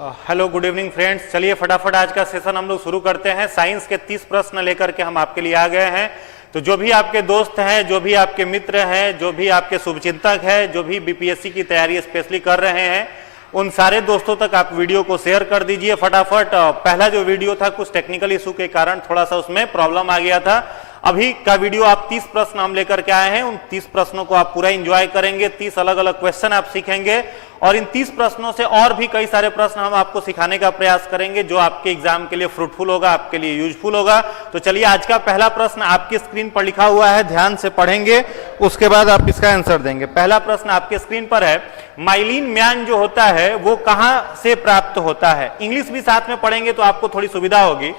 Hello good evening friends. चलिए फटाफट आज का सेशन हम लोग शुरू करते हैं। साइंस के 30 प्रश्न लेकर के हम आपके लिए आ गए हैं। तो जो भी आपके दोस्त हैं, जो भी आपके मित्र हैं, जो भी आपके शुभचिंतक हैं, जो भी बीपीएससी की तैयारी स्पेशली कर रहे हैं, उन सारे दोस्तों तक आप वीडियो को शेयर कर दीजिए फटाफट। पहला जो वीडियो था कुछ टेक्निकल इशू के कारण थोड़ा सा उसमें प्रॉब्लम आ गया था। अभी का वीडियो आप 30 प्रश्न हम लेकर के आए हैं। उन 30 प्रश्नों को आप पूरा एंजॉय करेंगे। 30 अलग अलग क्वेश्चन आप सीखेंगे और इन 30 प्रश्नों से और भी कई सारे प्रश्न हम आपको सिखाने का प्रयास करेंगे जो आपके एग्जाम के लिए फ्रूटफुल होगा, आपके लिए यूजफुल होगा। तो चलिए आज का पहला प्रश्न आपकी स्क्रीन पर लिखा हुआ है, ध्यान से पढ़ेंगे, उसके बाद आप इसका आंसर देंगे। पहला प्रश्न आपके स्क्रीन पर है, माइलिन म्यान जो होता है वो कहां से प्राप्त होता है। इंग्लिश भी साथ में पढ़ेंगे तो आपको थोड़ी सुविधा होगी।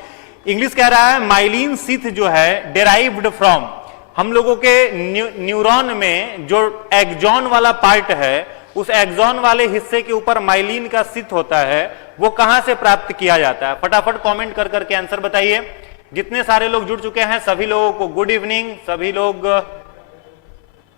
इंग्लिश कह रहा है माइलिन सीथ जो है डेराइव्ड फ्रॉम, हम लोगों के न्यूरॉन में जो एक्सॉन वाला पार्ट है उस एक्सॉन वाले हिस्से के ऊपर माइलिन का सीथ होता है, वो कहां से प्राप्त किया जाता है। फटाफट कमेंट कर करके आंसर बताइए। जितने सारे लोग जुड़ चुके हैं सभी लोगों को गुड इवनिंग। सभी लोग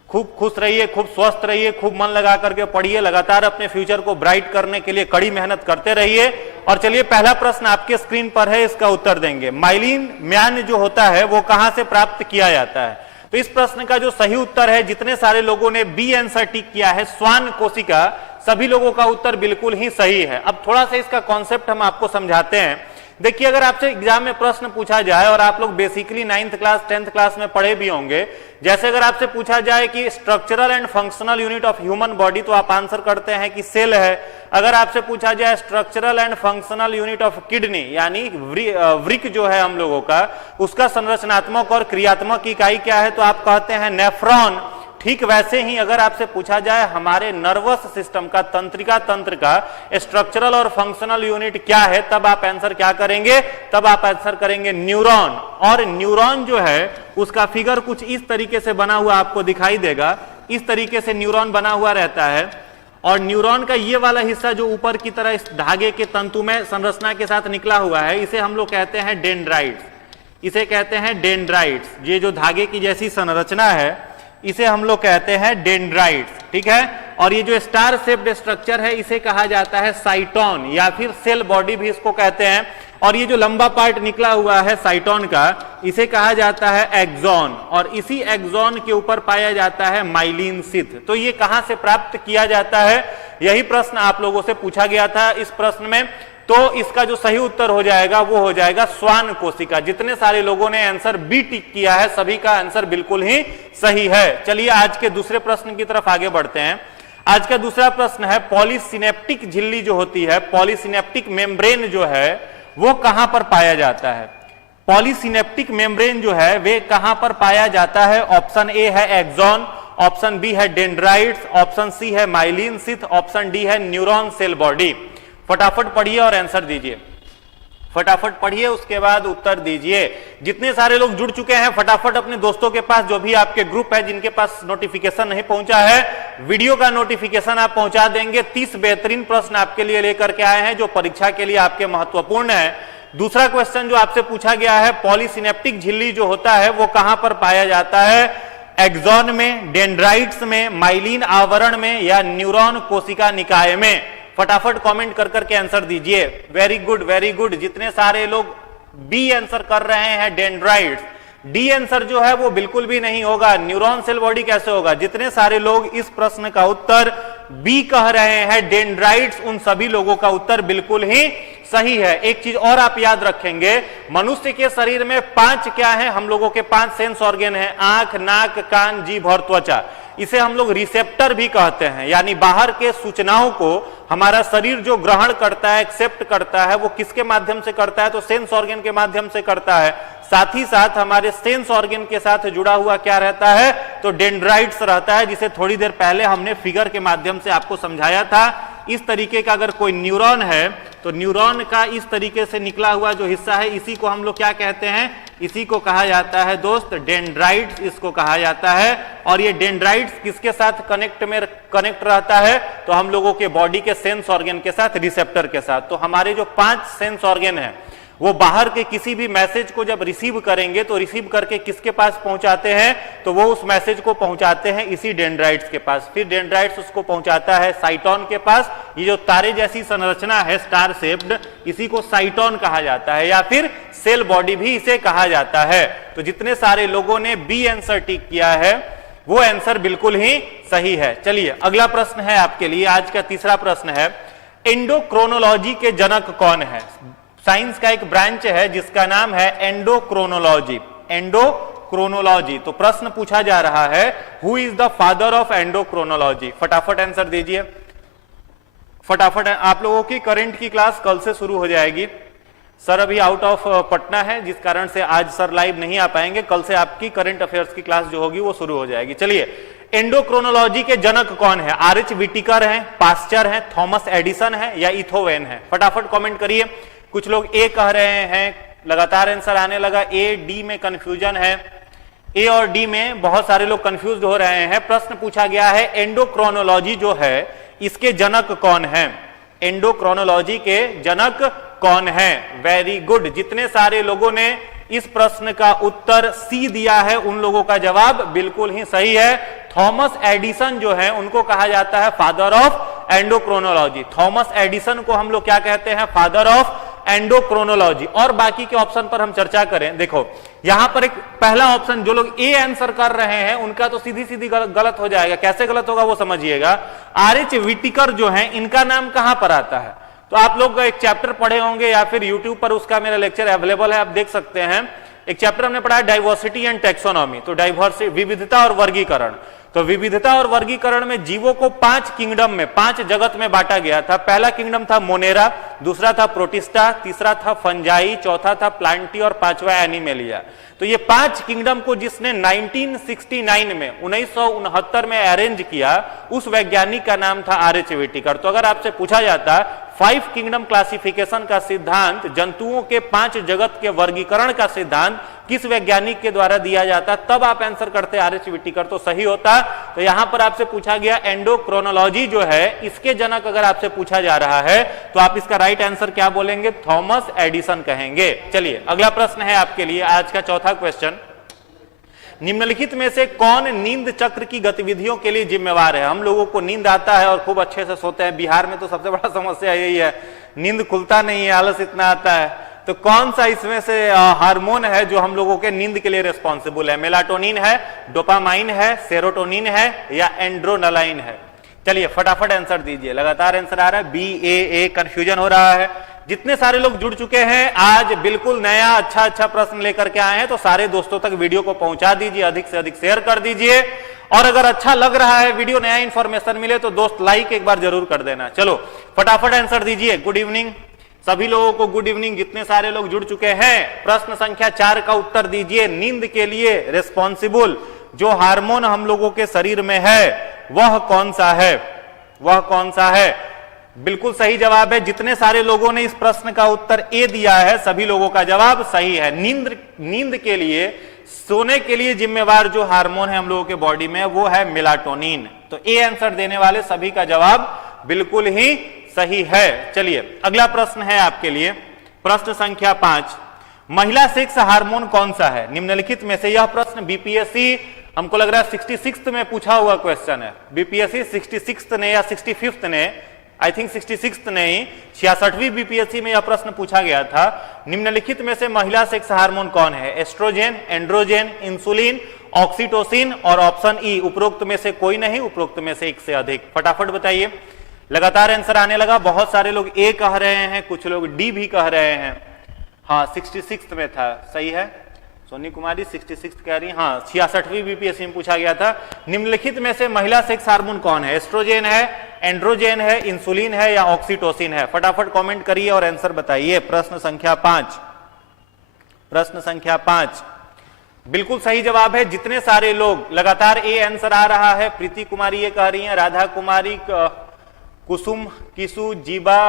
खूब खुश रहिए, खूब स्वस्थ रहिए, खूब मन लगा करके पढ़िए, लगातार अपने फ्यूचर को ब्राइट करने के लिए कड़ी मेहनत करते रहिए। और चलिए पहला प्रश्न आपके स्क्रीन पर है, इसका उत्तर देंगे। माइलिन म्यान जो होता है वो कहां से प्राप्त किया जाता है। तो इस प्रश्न का जो सही उत्तर है, जितने सारे लोगों ने बी आंसर टिक किया है, श्वान कोशिका, सभी लोगों का उत्तर बिल्कुल ही सही है। अब थोड़ा सा इसका कॉन्सेप्ट हम आपको समझाते हैं। देखिए, अगर आपसे एग्जाम में प्रश्न पूछा जाए और आप लोग basically 9th class 10th class में पढ़े भी होंगे, जैसे अगर आपसे पूछा जाए कि structural and functional unit of human body, तो आप आंसर करते हैं कि सेल है। अगर आपसे पूछा जाए structural and functional unit of kidney, यानी वृक्क जो है हम लोगों का, उसका संरचनात्मक और क्रियात्मक इकाई क्या है, तो आप कहते हैं नेफ्रॉन। ठीक वैसे ही अगर आपसे पूछा जाए हमारे नर्वस सिस्टम का, तंत्रिका तंत्र का स्ट्रक्चरल और फंक्शनल यूनिट क्या है, तब आप आंसर क्या करेंगे, तब आप आंसर करेंगे न्यूरॉन। और न्यूरॉन जो है उसका फिगर कुछ इस तरीके से बना हुआ आपको दिखाई देगा। इस तरीके से न्यूरॉन बना हुआ रहता है और न्यूरॉन का ये वाला हिस्सा जो ऊपर की तरह इस धागे के तंतु में संरचना के साथ निकला हुआ है, इसे हम लोग कहते हैं डेंड्राइट्स। इसे कहते हैं डेंड्राइट्स। ये जो धागे की जैसी संरचना है इसे हम लोग कहते हैं डेंड्राइट्स, ठीक है। और ये जो स्टार शेप्ड स्ट्रक्चर है इसे कहा जाता है साइटोन, या फिर सेल बॉडी भी इसको कहते हैं। और ये जो लंबा पार्ट निकला हुआ है साइटोन का, इसे कहा जाता है एक्सॉन, और इसी एक्सॉन के ऊपर पाया जाता है माइलिन सीथ। तो ये कहां से प्राप्त किया जाता है, यही प्रश्न आप लोगों से पूछा गया था इस प्रश्न में। तो इसका जो सही उत्तर हो जाएगा वो हो जाएगा श्वान कोशिका। जितने सारे लोगों ने आंसर बी टिक किया है सभी का आंसर बिल्कुल ही सही है। चलिए आज के दूसरे प्रश्न की तरफ आगे बढ़ते हैं। आज का दूसरा प्रश्न है, पॉलीसिनेप्टिक झिल्ली जो होती है, पॉलीसिनेप्टिक मेम्ब्रेन जो है वो कहां पर पाया जाता है। पॉलीसिनेप्टिक मेम्ब्रेन जो है वे कहां पर पाया जाता है। ऑप्शन ए है एक्सॉन, ऑप्शन बी है डेंड्राइट्स, ऑप्शन सी है माइलिन सीथ, ऑप्शन डी है न्यूरॉन सेल बॉडी। फटाफट पढ़िए और आंसर दीजिए। फटाफट पढ़िए, उसके बाद उत्तर दीजिए। जितने सारे लोग जुड़ चुके हैं फटाफट अपने दोस्तों के पास, जो भी आपके ग्रुप है जिनके पास नोटिफिकेशन नहीं पहुंचा है, वीडियो का नोटिफिकेशन आप पहुंचा देंगे। 30 बेहतरीन प्रश्न आपके लिए लेकर के आए हैं जो परीक्षा के लिए आपके महत्वपूर्ण है। दूसरा क्वेश्चन जो आपसे पूछा गया है, पॉलीसिनेप्टिक झिल्ली जो होता है वो कहां पर पाया जाता है। एक्सॉन में, डेंड्राइट्स में, माइलिन आवरण में, या न्यूरॉन कोशिका निकाय में। फटाफट कमेंट कर करके आंसर दीजिए। Very good, very good. जितने सारे लोग बी आंसर कर रहे हैं डेंड्राइट्स, डी आंसर जो है वो बिल्कुल भी नहीं होगा। न्यूरॉन सेल बॉडी कैसे होगा। जितने सारे लोग इस प्रश्न का उत्तर बी कह रहे हैं डेंड्राइट्स, उन सभी लोगों का उत्तर बिल्कुल ही सही है। एक चीज और आप याद रखेंगे, मनुष्य के शरीर में 5 क्या है, हम लोगों के 5 सेंस ऑर्गन है, आंख, नाक, कान, जीभ और त्वचा। इसे हम लोग रिसेप्टर भी कहते हैं, यानी बाहर के सूचनाओं को हमारा शरीर जो ग्रहण करता है, एक्सेप्ट करता है, वो किसके माध्यम से करता है, तो सेंस ऑर्गन के माध्यम से करता है। साथ ही साथ हमारे सेंस ऑर्गन के साथ जुड़ा हुआ क्या रहता है, तो डेंड्राइट्स रहता है, जिसे थोड़ी देर पहले हमने फिगर के माध्यम से आपको समझाया था। इस तरीके का अगर कोई न्यूरॉन है तो न्यूरॉन का इस तरीके से निकला हुआ जो हिस्सा है, इसी को हम लोग क्या कहते हैं, इसी को कहा जाता है दोस्त डेंड्राइट्स, इसको कहा जाता है। और ये डेंड्राइट्स किसके साथ कनेक्ट रहता है, तो हम लोगों के बॉडी के सेंस ऑर्गन के साथ, रिसेप्टर के साथ। तो हमारे जो 5 सेंस ऑर्गन है वो बाहर के किसी भी मैसेज को जब रिसीव करेंगे तो रिसीव करके किसके पास पहुंचाते हैं, तो वो उस मैसेज को पहुंचाते हैं इसी डेंड्राइट्स के पास। फिर डेंड्राइट्स उसको पहुंचाता है साइटोन के पास। ये जो तारे जैसी संरचना है स्टार शेप्ड, इसी को साइटोन कहा जाता है या फिर सेल बॉडी भी इसे कहा जाता है। तो जितने सारे लोगों ने बी आंसर टिक किया है वो आंसर बिल्कुल ही सही है। चलिए अगला प्रश्न है आपके लिए, आज का तीसरा प्रश्न है, एंडोक्रोनोलॉजी के जनक कौन है? साइंस का एक ब्रांच है जिसका नाम है एंडोक्रोनोलॉजी। एंडोक्रोनोलॉजी, तो प्रश्न पूछा जा रहा है who is the father of endocrinology? फटाफट आंसर दीजिए, फटाफट। आप लोगों की करंट की क्लास कल से शुरू हो जाएगी। सर अभी आउट ऑफ पटना है, जिस कारण से आज सर लाइव नहीं आ पाएंगे। कल से आपकी करंट अफेयर्स की क्लास जो होगी वो शुरू हो जाएगी। चलिए, एंडोक्रोनोलॉजी के जनक कौन है? आर.एच. व्हिटेकर है, पास्चर है, थॉमस एडिसन है या इथोवेन है? फटाफट कमेंट करिए। कुछ लोग ए कह रहे हैं, लगातार आंसर आने लगा। ए डी में कंफ्यूजन है, ए और डी में बहुत सारे लोग कंफ्यूज हो रहे हैं। प्रश्न पूछा गया है एंडोक्रोनोलॉजी जो है इसके जनक कौन है? एंडोक्रोनोलॉजी के जनक कौन है? Very good. जितने सारे लोगों ने इस प्रश्न का उत्तर सी दिया है उन लोगों का जवाब बिल्कुल ही सही है। थॉमस एडिसन जो है उनको कहा जाता है father of endocrinology. Thomas Edison को हम लोग क्या कहते हैं? Father of endocrinology. और बाकी के ऑप्शन पर हम चर्चा करें। देखो यहां पर एक पहला ऑप्शन, जो लोग ए आंसर कर रहे हैं उनका तो सीधी सीधी गलत हो जाएगा। कैसे गलत होगा वो समझिएगा। आर.एच. व्हिटेकर जो है इनका नाम कहां पर आता है? तो आप लोग एक चैप्टर पढ़े होंगे या फिर YouTube पर उसका मेरा लेक्चर अवेलेबल है, आप देख सकते हैं। एक चैप्टर हमने पढ़ा है डाइवर्सिटी एंड टैक्सोनॉमी। तो डाइवर्सिटी, विविधता और वर्गीकरण। तो विविधता और वर्गीकरण में जीवों को 5 किंगडम में, 5 जगत में बांटा गया था। पहला किंगडम था मोनेरा, दूसरा था प्रोटिस्टा, तीसरा था फंजाई, चौथा था प्लांटी और पांचवा एनिमेलिया। तो ये 5 किंगडम को जिसने 1969 में 1969 में अरेंज किया उस वैज्ञानिक का नाम था आर.एच. व्हिटेकर। तो अगर आपसे पूछा जाता 5 किंगडम क्लासिफिकेशन का सिद्धांत, जंतुओं के 5 जगत के वर्गीकरण का सिद्धांत किस वैज्ञानिक के द्वारा दिया जाता, तब आप आंसर करते आर.एच. व्हिटेकर, तो सही होता। तो यहां पर आपसे पूछा गया एंडोक्रोनोलॉजी जो है इसके जनक अगर आपसे पूछा जा रहा है तो आप इसका राइट आंसर क्या बोलेंगे? थॉमस एडिसन कहेंगे। चलिए अगला प्रश्न है आपके लिए, आज का चौथा क्वेश्चन, निम्नलिखित में से कौन नींद चक्र की गतिविधियों के लिए जिम्मेवार है? हम लोगों को नींद आता है और खूब अच्छे से सोते हैं। बिहार में तो सबसे बड़ा समस्या यही है, नींद खुलता नहीं है, आलस इतना आता है। तो कौन सा इसमें से हार्मोन है जो हम लोगों के नींद के लिए रिस्पॉन्सिबल है? मेलाटोनिन है, डोपामाइन है, सेरोटोनिन है या एंड्रोनलाइन है? चलिए फटाफट आंसर दीजिए, लगातार आंसर आ रहा है। बी ए कंफ्यूजन हो रहा है। जितने सारे लोग जुड़ चुके हैं आज बिल्कुल नया अच्छा प्रश्न लेकर के आए हैं, तो सारे दोस्तों तक वीडियो को पहुंचा दीजिए, अधिक से अधिक शेयर कर दीजिए। और अगर अच्छा लग रहा है वीडियो, नया इंफॉर्मेशन मिले तो दोस्त लाइक एक बार जरूर कर देना। चलो फटाफट आंसर दीजिए। गुड इवनिंग सभी लोगों को, गुड इवनिंग। जितने सारे लोग जुड़ चुके हैं, प्रश्न संख्या 4 का उत्तर दीजिए। नींद के लिए रिस्पॉन्सिबल जो हार्मोन हम लोगों के शरीर में है वह कौन सा है? वह कौन सा है? बिल्कुल सही जवाब है। जितने सारे लोगों ने इस प्रश्न का उत्तर ए दिया है सभी लोगों का जवाब सही है। नींद के लिए, सोने के लिए जिम्मेवार जो हार्मोन है हम लोगों के बॉडी में वो है मेलाटोनिन। तो ए आंसर देने वाले सभी का जवाब बिल्कुल ही सही है। चलिए अगला प्रश्न है आपके लिए, प्रश्न संख्या 5, महिला सेक्स हार्मोन कौन सा है? निम्नलिखित में से, यह प्रश्न बीपीएससी हमको लग रहा है 66 में पूछा हुआ क्वेश्चन है। बीपीएससी 66 ने या 65 ने, आई थिंक 66 नहीं, 66वीं बीपीएससी में यह प्रश्न पूछा गया था। निम्नलिखित में से महिला सेक्स हार्मोन कौन है? एस्ट्रोजेन, एंड्रोजेन, इंसुलिन, ऑक्सीटोसिन और ऑप्शन ई उपरोक्त में से कोई नहीं, उपरोक्त में से एक से अधिक। फटाफट बताइए, लगातार आंसर आने लगा। बहुत सारे लोग ए कह रहे हैं, कुछ लोग डी भी कह रहे हैं। हाँ 66 में था, सही है। सोनी कुमारी 66 कह रही है। हाँ 66वीं बीपीएससी में पूछा गया था। निम्नलिखित में से महिला सेक्स हार्मोन कौन है? एस्ट्रोजेन है, एंड्रोजेन है, इंसुलिन है या ऑक्सीटोसिन है? फटाफट कमेंट करिए और आंसर बताइए। प्रश्न संख्या 5, प्रश्न संख्या 5 बिल्कुल सही जवाब है। जितने सारे लोग, लगातार ए आंसर आ रहा है। प्रीति कुमारी ये कह रही है, राधा कुमारी, कुसुम, किसु, जीबा,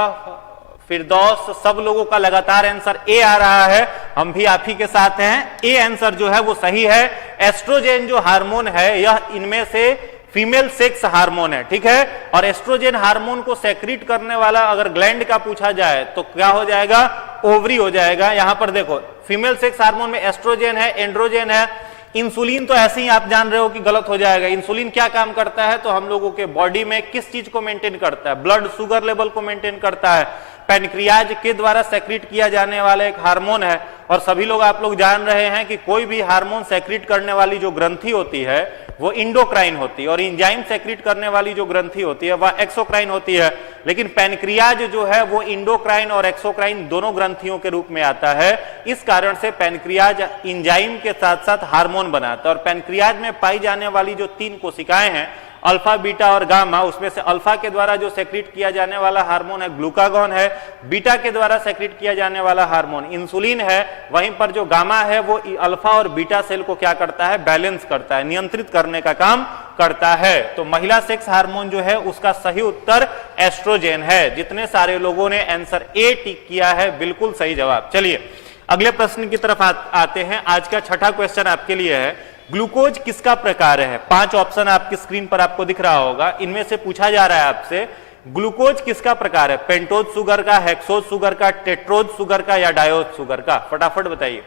फिरदौस, सब लोगों का लगातार आंसर ए आ रहा है। हम भी आप ही के साथ हैं। ए आंसर जो है वो सही है। एस्ट्रोजेन जो हार्मोन है यह इनमें से फीमेल सेक्स हार्मोन है, ठीक है। और एस्ट्रोजेन हार्मोन को सेक्रीट करने वाला अगर ग्लैंड का पूछा जाए तो क्या हो जाएगा? ओवरी हो जाएगा। यहां पर देखो फीमेल सेक्स हार्मोन में एस्ट्रोजन है, एंड्रोजन है, इंसुलिन तो ऐसे ही आप जान रहे हो कि गलत हो जाएगा। इंसुलिन क्या काम करता है, तो हम लोगों के बॉडी में किस चीज को मेंटेन करता है, ब्लड शुगर लेवल को मेंटेन करता है। पैनक्रियाज के द्वारा सेक्रेट किया जाने वाला एक हार्मोन है। और सभी लोग आप लोग जान रहे हैं कि कोई भी हार्मोन सेक्रेट करने वाली जो ग्रंथि होती है वो इंडोक्राइन होती है, और इंजाइम सेक्रेट करने वाली जो ग्रंथि होती है वह एक्सोक्राइन होती है। लेकिन पैनक्रियाज जो है वो इंडोक्राइन और एक्सोक्राइन दोनों ग्रंथियों के रूप में आता है। इस कारण से पैनक्रियाज इंजाइम के साथ साथ हार्मोन बनाता है। और पैनक्रियाज में पाई जाने वाली जो 3 कोशिकाएं हैं, अल्फा, बीटा और गामा, उसमें से अल्फा के द्वारा जो सेक्रेट किया जाने वाला हार्मोन है ग्लूकागॉन है, बीटा के द्वारा सेक्रेट किया जाने वाला हार्मोन इंसुलिन है, वहीं पर जो गामा है वो अल्फा और बीटा सेल को क्या करता है, बैलेंस करता है, नियंत्रित करने का काम करता है। तो महिला सेक्स हार्मोन जो है उसका सही उत्तर एस्ट्रोजन है। जितने सारे लोगों ने आंसर ए टिक किया है, बिल्कुल सही जवाब। चलिए अगले प्रश्न की तरफ आते हैं। आज का छठा क्वेश्चन आपके लिए है, ग्लूकोज किसका प्रकार है। 5 ऑप्शन आपकी स्क्रीन पर आपको दिख रहा होगा, इनमें से पूछा जा रहा है आपसे ग्लूकोज किसका प्रकार है, पेंटोज शुगर का, हेक्सोज शुगर का, टेट्रोज शुगर का या डायोज शुगर का। फटाफट बताइए,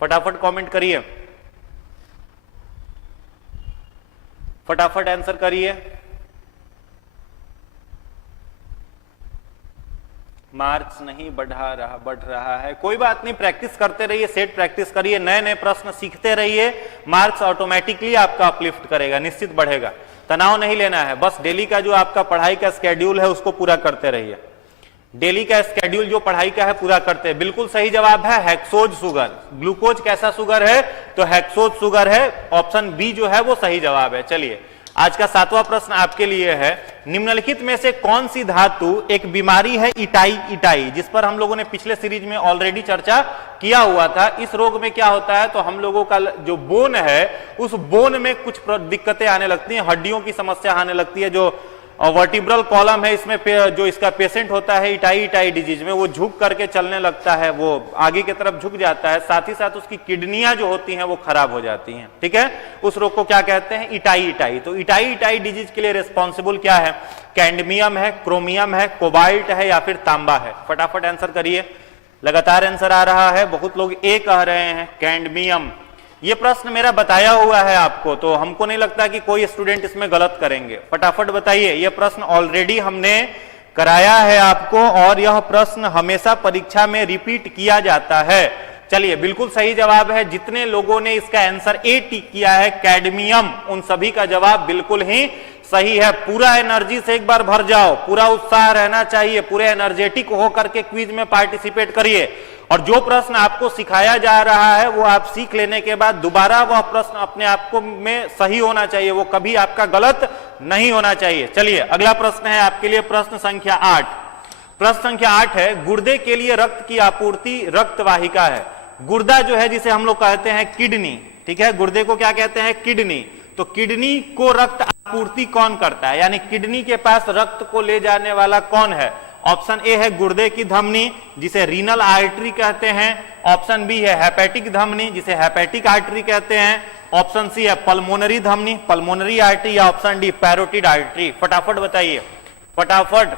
फटाफट कमेंट करिए, फटाफट आंसर करिए। मार्क्स नहीं बढ़ रहा है, कोई बात नहीं, प्रैक्टिस करते रहिए, सेट प्रैक्टिस करिए, नए नए प्रश्न सीखते रहिए, मार्क्स ऑटोमेटिकली आपका अपलिफ्ट करेगा, निश्चित बढ़ेगा। तनाव नहीं लेना है, बस डेली का जो आपका पढ़ाई का स्केड्यूल है उसको पूरा करते रहिए। डेली का स्केड्यूल जो पढ़ाई का है पूरा करते हैं। बिल्कुल सही जवाब है हेक्सोज शुगर। ग्लूकोज कैसा शुगर है, तो हेक्सोज शुगर है, ऑप्शन बी जो है वो सही जवाब है। चलिए आज का 7वां प्रश्न आपके लिए है, निम्नलिखित में से कौन सी धातु एक बीमारी है इटाई, जिस पर हम लोगों ने पिछले सीरीज में ऑलरेडी चर्चा किया हुआ था। इस रोग में क्या होता है, तो हम लोगों का जो बोन है उस बोन में कुछ दिक्कतें आने लगती हैं, हड्डियों की समस्या आने लगती है। जो वर्टिब्रल कॉलम है इसमें जो इसका पेशेंट होता है इटाई डिजीज में, वो झुक करके चलने लगता है, वो आगे की तरफ झुक जाता है, साथ ही साथ उसकी किडनियां जो होती हैं वो खराब हो जाती हैं। ठीक है, उस रोग को क्या कहते हैं, इटाई। तो इटाई डिजीज के लिए रिस्पॉन्सिबल क्या है, कैडमियम है, क्रोमियम है, कोबाल्ट है या फिर तांबा है। फटाफट आंसर करिए, लगातार आंसर आ रहा है, बहुत लोग ए कह रहे हैं, कैडमियम। ये प्रश्न मेरा बताया हुआ है आपको, तो हमको नहीं लगता कि कोई स्टूडेंट इसमें गलत करेंगे। फटाफट बताइए, यह प्रश्न ऑलरेडी हमने कराया है आपको और यह प्रश्न हमेशा परीक्षा में रिपीट किया जाता है। चलिए बिल्कुल सही जवाब है। जितने लोगों ने इसका आंसर ए टिक किया है कैडमियम, उन सभी का जवाब बिल्कुल ही सही है। पूरा एनर्जी से एक बार भर जाओ, पूरा उत्साह रहना चाहिए, पूरे एनर्जेटिक होकर के क्विज में पार्टिसिपेट करिए। और जो प्रश्न आपको सिखाया जा रहा है वो आप सीख लेने के बाद दोबारा वह प्रश्न अपने आप को में सही होना चाहिए, वो कभी आपका गलत नहीं होना चाहिए। चलिए अगला प्रश्न है आपके लिए, प्रश्न संख्या 8। प्रश्न संख्या 8 है, गुर्दे के लिए रक्त की आपूर्ति रक्त वाहिका है। गुर्दा जो है जिसे हम लोग कहते हैं किडनी, ठीक है, गुर्दे को क्या कहते हैं, किडनी। तो किडनी को रक्त आपूर्ति कौन करता है, यानी किडनी के पास रक्त को ले जाने वाला कौन है। ऑप्शन ए है गुर्दे की धमनी, जिसे रीनल आर्टरी कहते हैं। ऑप्शन बी है हेपेटिक धमनी, जिसे हेपेटिक आर्टरी कहते हैं। ऑप्शन सी है पल्मोनरी धमनी, पल्मोनरी आर्टरी, या ऑप्शन डी पैरोटिड आर्टरी। फटाफट बताइए, फटाफट।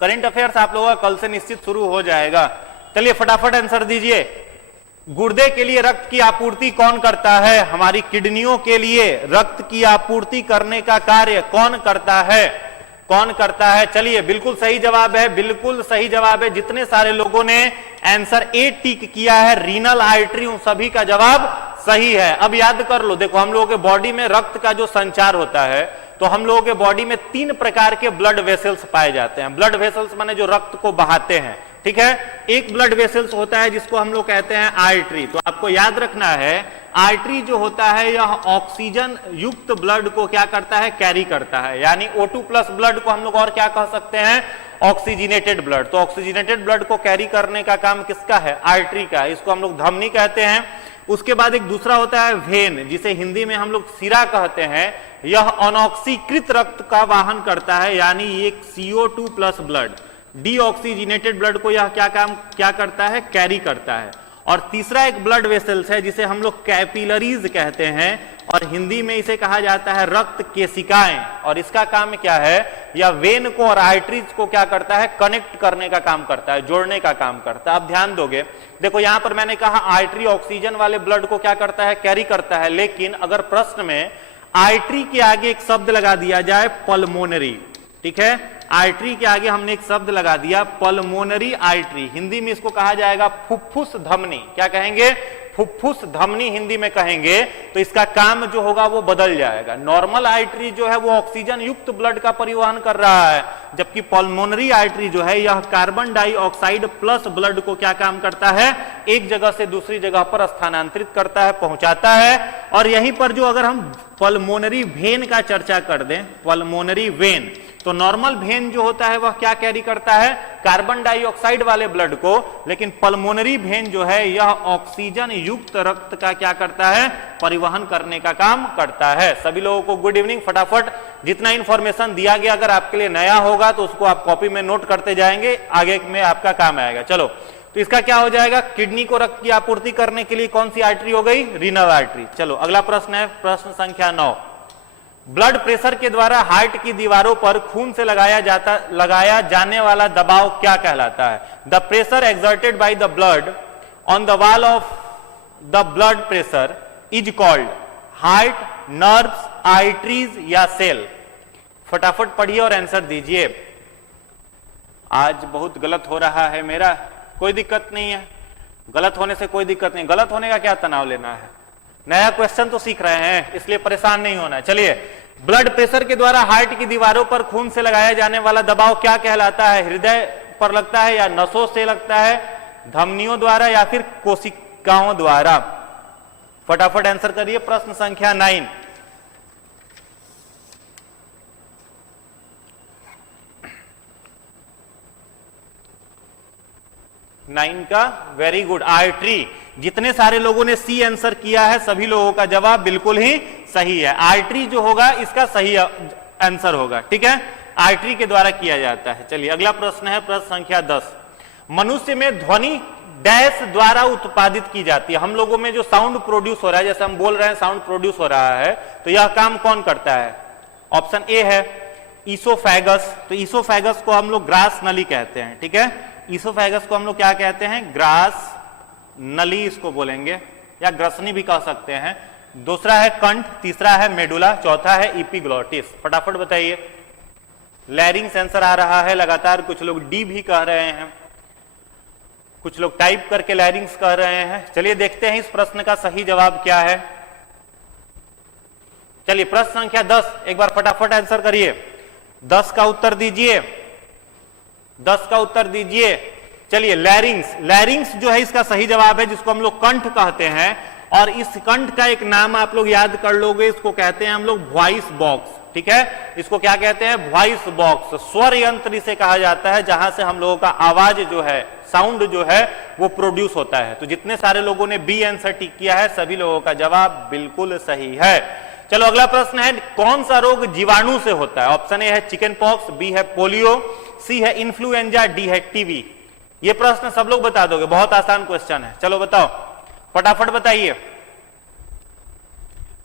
करंट अफेयर्स आप लोगों का कल से निश्चित शुरू हो जाएगा। चलिए फटाफट आंसर दीजिए। गुर्दे के लिए रक्त की आपूर्ति कौन करता है, हमारी किडनियों के लिए रक्त की आपूर्ति करने का कार्य कौन करता है, कौन करता है। चलिए बिल्कुल सही जवाब है, बिल्कुल सही जवाब है। जितने सारे लोगों ने आंसर ए टिक किया है रीनल आर्टरी, उन सभी का जवाब सही है। अब याद कर लो, देखो हम लोगों के बॉडी में रक्त का जो संचार होता है, तो हम लोगों के बॉडी में 3 प्रकार के ब्लड वेसल्स पाए जाते हैं। ब्लड वेसल्स माने जो रक्त को बहाते हैं, ठीक है। एक ब्लड वेसल्स होता है जिसको हम लोग कहते हैं आर्टरी। तो आपको याद रखना है, आर्टरी जो होता है यह ऑक्सीजन युक्त ब्लड को क्या करता है, कैरी करता है, यानी O2+ ब्लड को हम लोग और क्या कह सकते हैं, ऑक्सीजनेटेड ब्लड। तो ऑक्सीजनेटेड ब्लड को कैरी करने का काम किसका है, आर्टरी का, इसको हम लोग धमनी कहते हैं। उसके बाद एक दूसरा होता है वेन, जिसे हिंदी में हम लोग सिरा कहते हैं। यह अनऑक्सीकृत रक्त का वाहन करता है, यानी एक CO2+ ब्लड, डीऑक्सीजनेटेड ब्लड को यह क्या करता है, कैरी करता है। और तीसरा एक ब्लड वेसल्स है जिसे हम लोग कैपिलरीज कहते हैं, और हिंदी में इसे कहा जाता है रक्त केशिकाएं। और इसका काम क्या है, या वेन को और आर्टरीज को क्या करता है, कनेक्ट करने का काम करता है, जोड़ने का काम करता है। आप ध्यान दोगे, देखो यहां पर मैंने कहा आर्टरी ऑक्सीजन वाले ब्लड को क्या करता है, कैरी करता है। लेकिन अगर प्रश्न में आर्टरी के आगे एक शब्द लगा दिया जाए पल्मोनरी, ठीक है, आर्टरी के आगे हमने एक शब्द लगा दिया पल्मोनरी आर्टरी, हिंदी में इसको कहा जाएगा फुफ्फुस धमनी। क्या कहेंगे, फुफ्फुस धमनी हिंदी में कहेंगे। तो इसका काम जो होगा वो बदल जाएगा। नॉर्मल आर्टरी जो है वो ऑक्सीजन युक्त ब्लड का परिवहन कर रहा है, जबकि पल्मोनरी आर्टरी जो है यह कार्बन डाइऑक्साइड प्लस ब्लड को क्या काम करता है, एक जगह से दूसरी जगह पर स्थानांतरित करता है, पहुंचाता है। और यहीं पर जो अगर हम पल्मोनरी वेन का चर्चा कर दें, पल्मोनरी वेन, तो नॉर्मल वेन जो होता है वह क्या कैरी करता है, कार्बन डाइऑक्साइड वाले ब्लड को, लेकिन पल्मोनरी वेन जो है यह ऑक्सीजन युक्त रक्त का क्या करता है, परिवहन करने का काम करता है। सभी लोगों को गुड इवनिंग। फटाफट जितना इंफॉर्मेशन दिया गया अगर आपके लिए नया होगा तो उसको आप कॉपी में नोट करते जाएंगे, आगे में आपका काम आएगा। चलो, तो इसका क्या हो जाएगा, किडनी को रक्त की आपूर्ति करने के लिए कौन सी आर्टरी हो गई, रीनल आर्टरी। चलो अगला प्रश्न है, प्रश्न संख्या 9। ब्लड प्रेशर के द्वारा हार्ट की दीवारों पर खून से लगाया जाने वाला दबाव क्या कहलाता है। The pressure exerted by the blood on the wall of the blood pressure is called heart, nerves, arteries या सेल। फटाफट पढ़िए और आंसर दीजिए। आज बहुत गलत हो रहा है मेरा, कोई दिक्कत नहीं है, गलत होने से कोई दिक्कत नहीं, गलत होने का क्या तनाव लेना है, नया क्वेश्चन तो सीख रहे हैं इसलिए परेशान नहीं होना। चलिए, ब्लड प्रेशर के द्वारा हार्ट की दीवारों पर खून से लगाया जाने वाला दबाव क्या कहलाता है। हृदय पर लगता है या नसों से लगता है, धमनियों द्वारा या फिर कोशिकाओं द्वारा। फटाफट आंसर करिए। प्रश्न संख्या 9। का वेरी गुड, आर्टरी। जितने सारे लोगों ने सी आंसर किया है सभी लोगों का जवाब बिल्कुल ही सही है। आर्टरी जो होगा इसका सही आंसर होगा, ठीक है, आर्टरी के द्वारा किया जाता है। चलिए अगला प्रश्न है, प्रश्न संख्या 10। मनुष्य में ध्वनि डैश द्वारा उत्पादित की जाती है। हम लोगों में जो साउंड प्रोड्यूस हो रहा है, जैसे हम बोल रहे हैं साउंड प्रोड्यूस हो रहा है, तो यह काम कौन करता है। ऑप्शन ए है ईसोफेगस। तो ईसोफेगस को हम लोग ग्रास नली कहते हैं, ठीक है, ईसोफेगस को हम लोग क्या कहते हैं, ग्रास नली इसको बोलेंगे, या ग्रसनी भी कह सकते हैं। दूसरा है कंठ, तीसरा है मेडुला, चौथा है इपिग्लोटिस। फटाफट बताइए। लैरिंग्स आंसर आ रहा है लगातार, कुछ लोग डी भी कह रहे हैं, कुछ लोग टाइप करके लैरिंग्स कह रहे हैं। चलिए देखते हैं इस प्रश्न का सही जवाब क्या है। चलिए प्रश्न संख्या 10 एक बार फटाफट आंसर करिए। 10 का उत्तर दीजिए, 10 का उत्तर दीजिए। चलिए लैरिंग्स, लैरिंग्स जो है इसका सही जवाब है, जिसको हम लोग कंठ कहते हैं। और इस कंठ का एक नाम आप लोग याद कर लोगे, इसको कहते हैं हम लोग वॉइस बॉक्स, ठीक है, इसको क्या कहते हैं, वॉइस बॉक्स। स्वर यंत्र इसे कहा जाता है, जहां से हम लोगों का आवाज जो है, साउंड जो है वो प्रोड्यूस होता है। तो जितने सारे लोगों ने बी आंसर टिक किया है सभी लोगों का जवाब बिल्कुल सही है। चलो अगला प्रश्न है, कौन सा रोग जीवाणु से होता है। ऑप्शन ए है चिकन पॉक्स, बी है पोलियो, सी है इन्फ्लुएंजा, डी है टीबी। ये प्रश्न सब लोग बता दोगे, बहुत आसान क्वेश्चन है। चलो बताओ, फटाफट बताइए,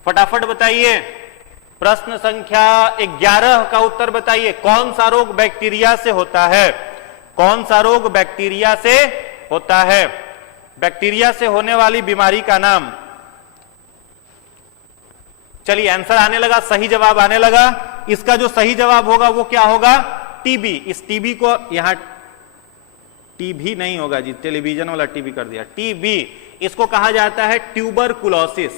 फटाफट बताइए। प्रश्न संख्या 11 का उत्तर बताइए। कौन सा रोग बैक्टीरिया से होता है, कौन सा रोग बैक्टीरिया से होता है। बैक्टीरिया से होने वाली बीमारी का नाम। चलिए आंसर आने लगा, सही जवाब आने लगा। इसका जो सही जवाब होगा वो क्या होगा, टीबी। इस टीबी को यहां टीबी नहीं होगा जी, टेलीविजन वाला टीबी कर दिया, टीबी। इसको कहा जाता है ट्यूबरकुलोसिस।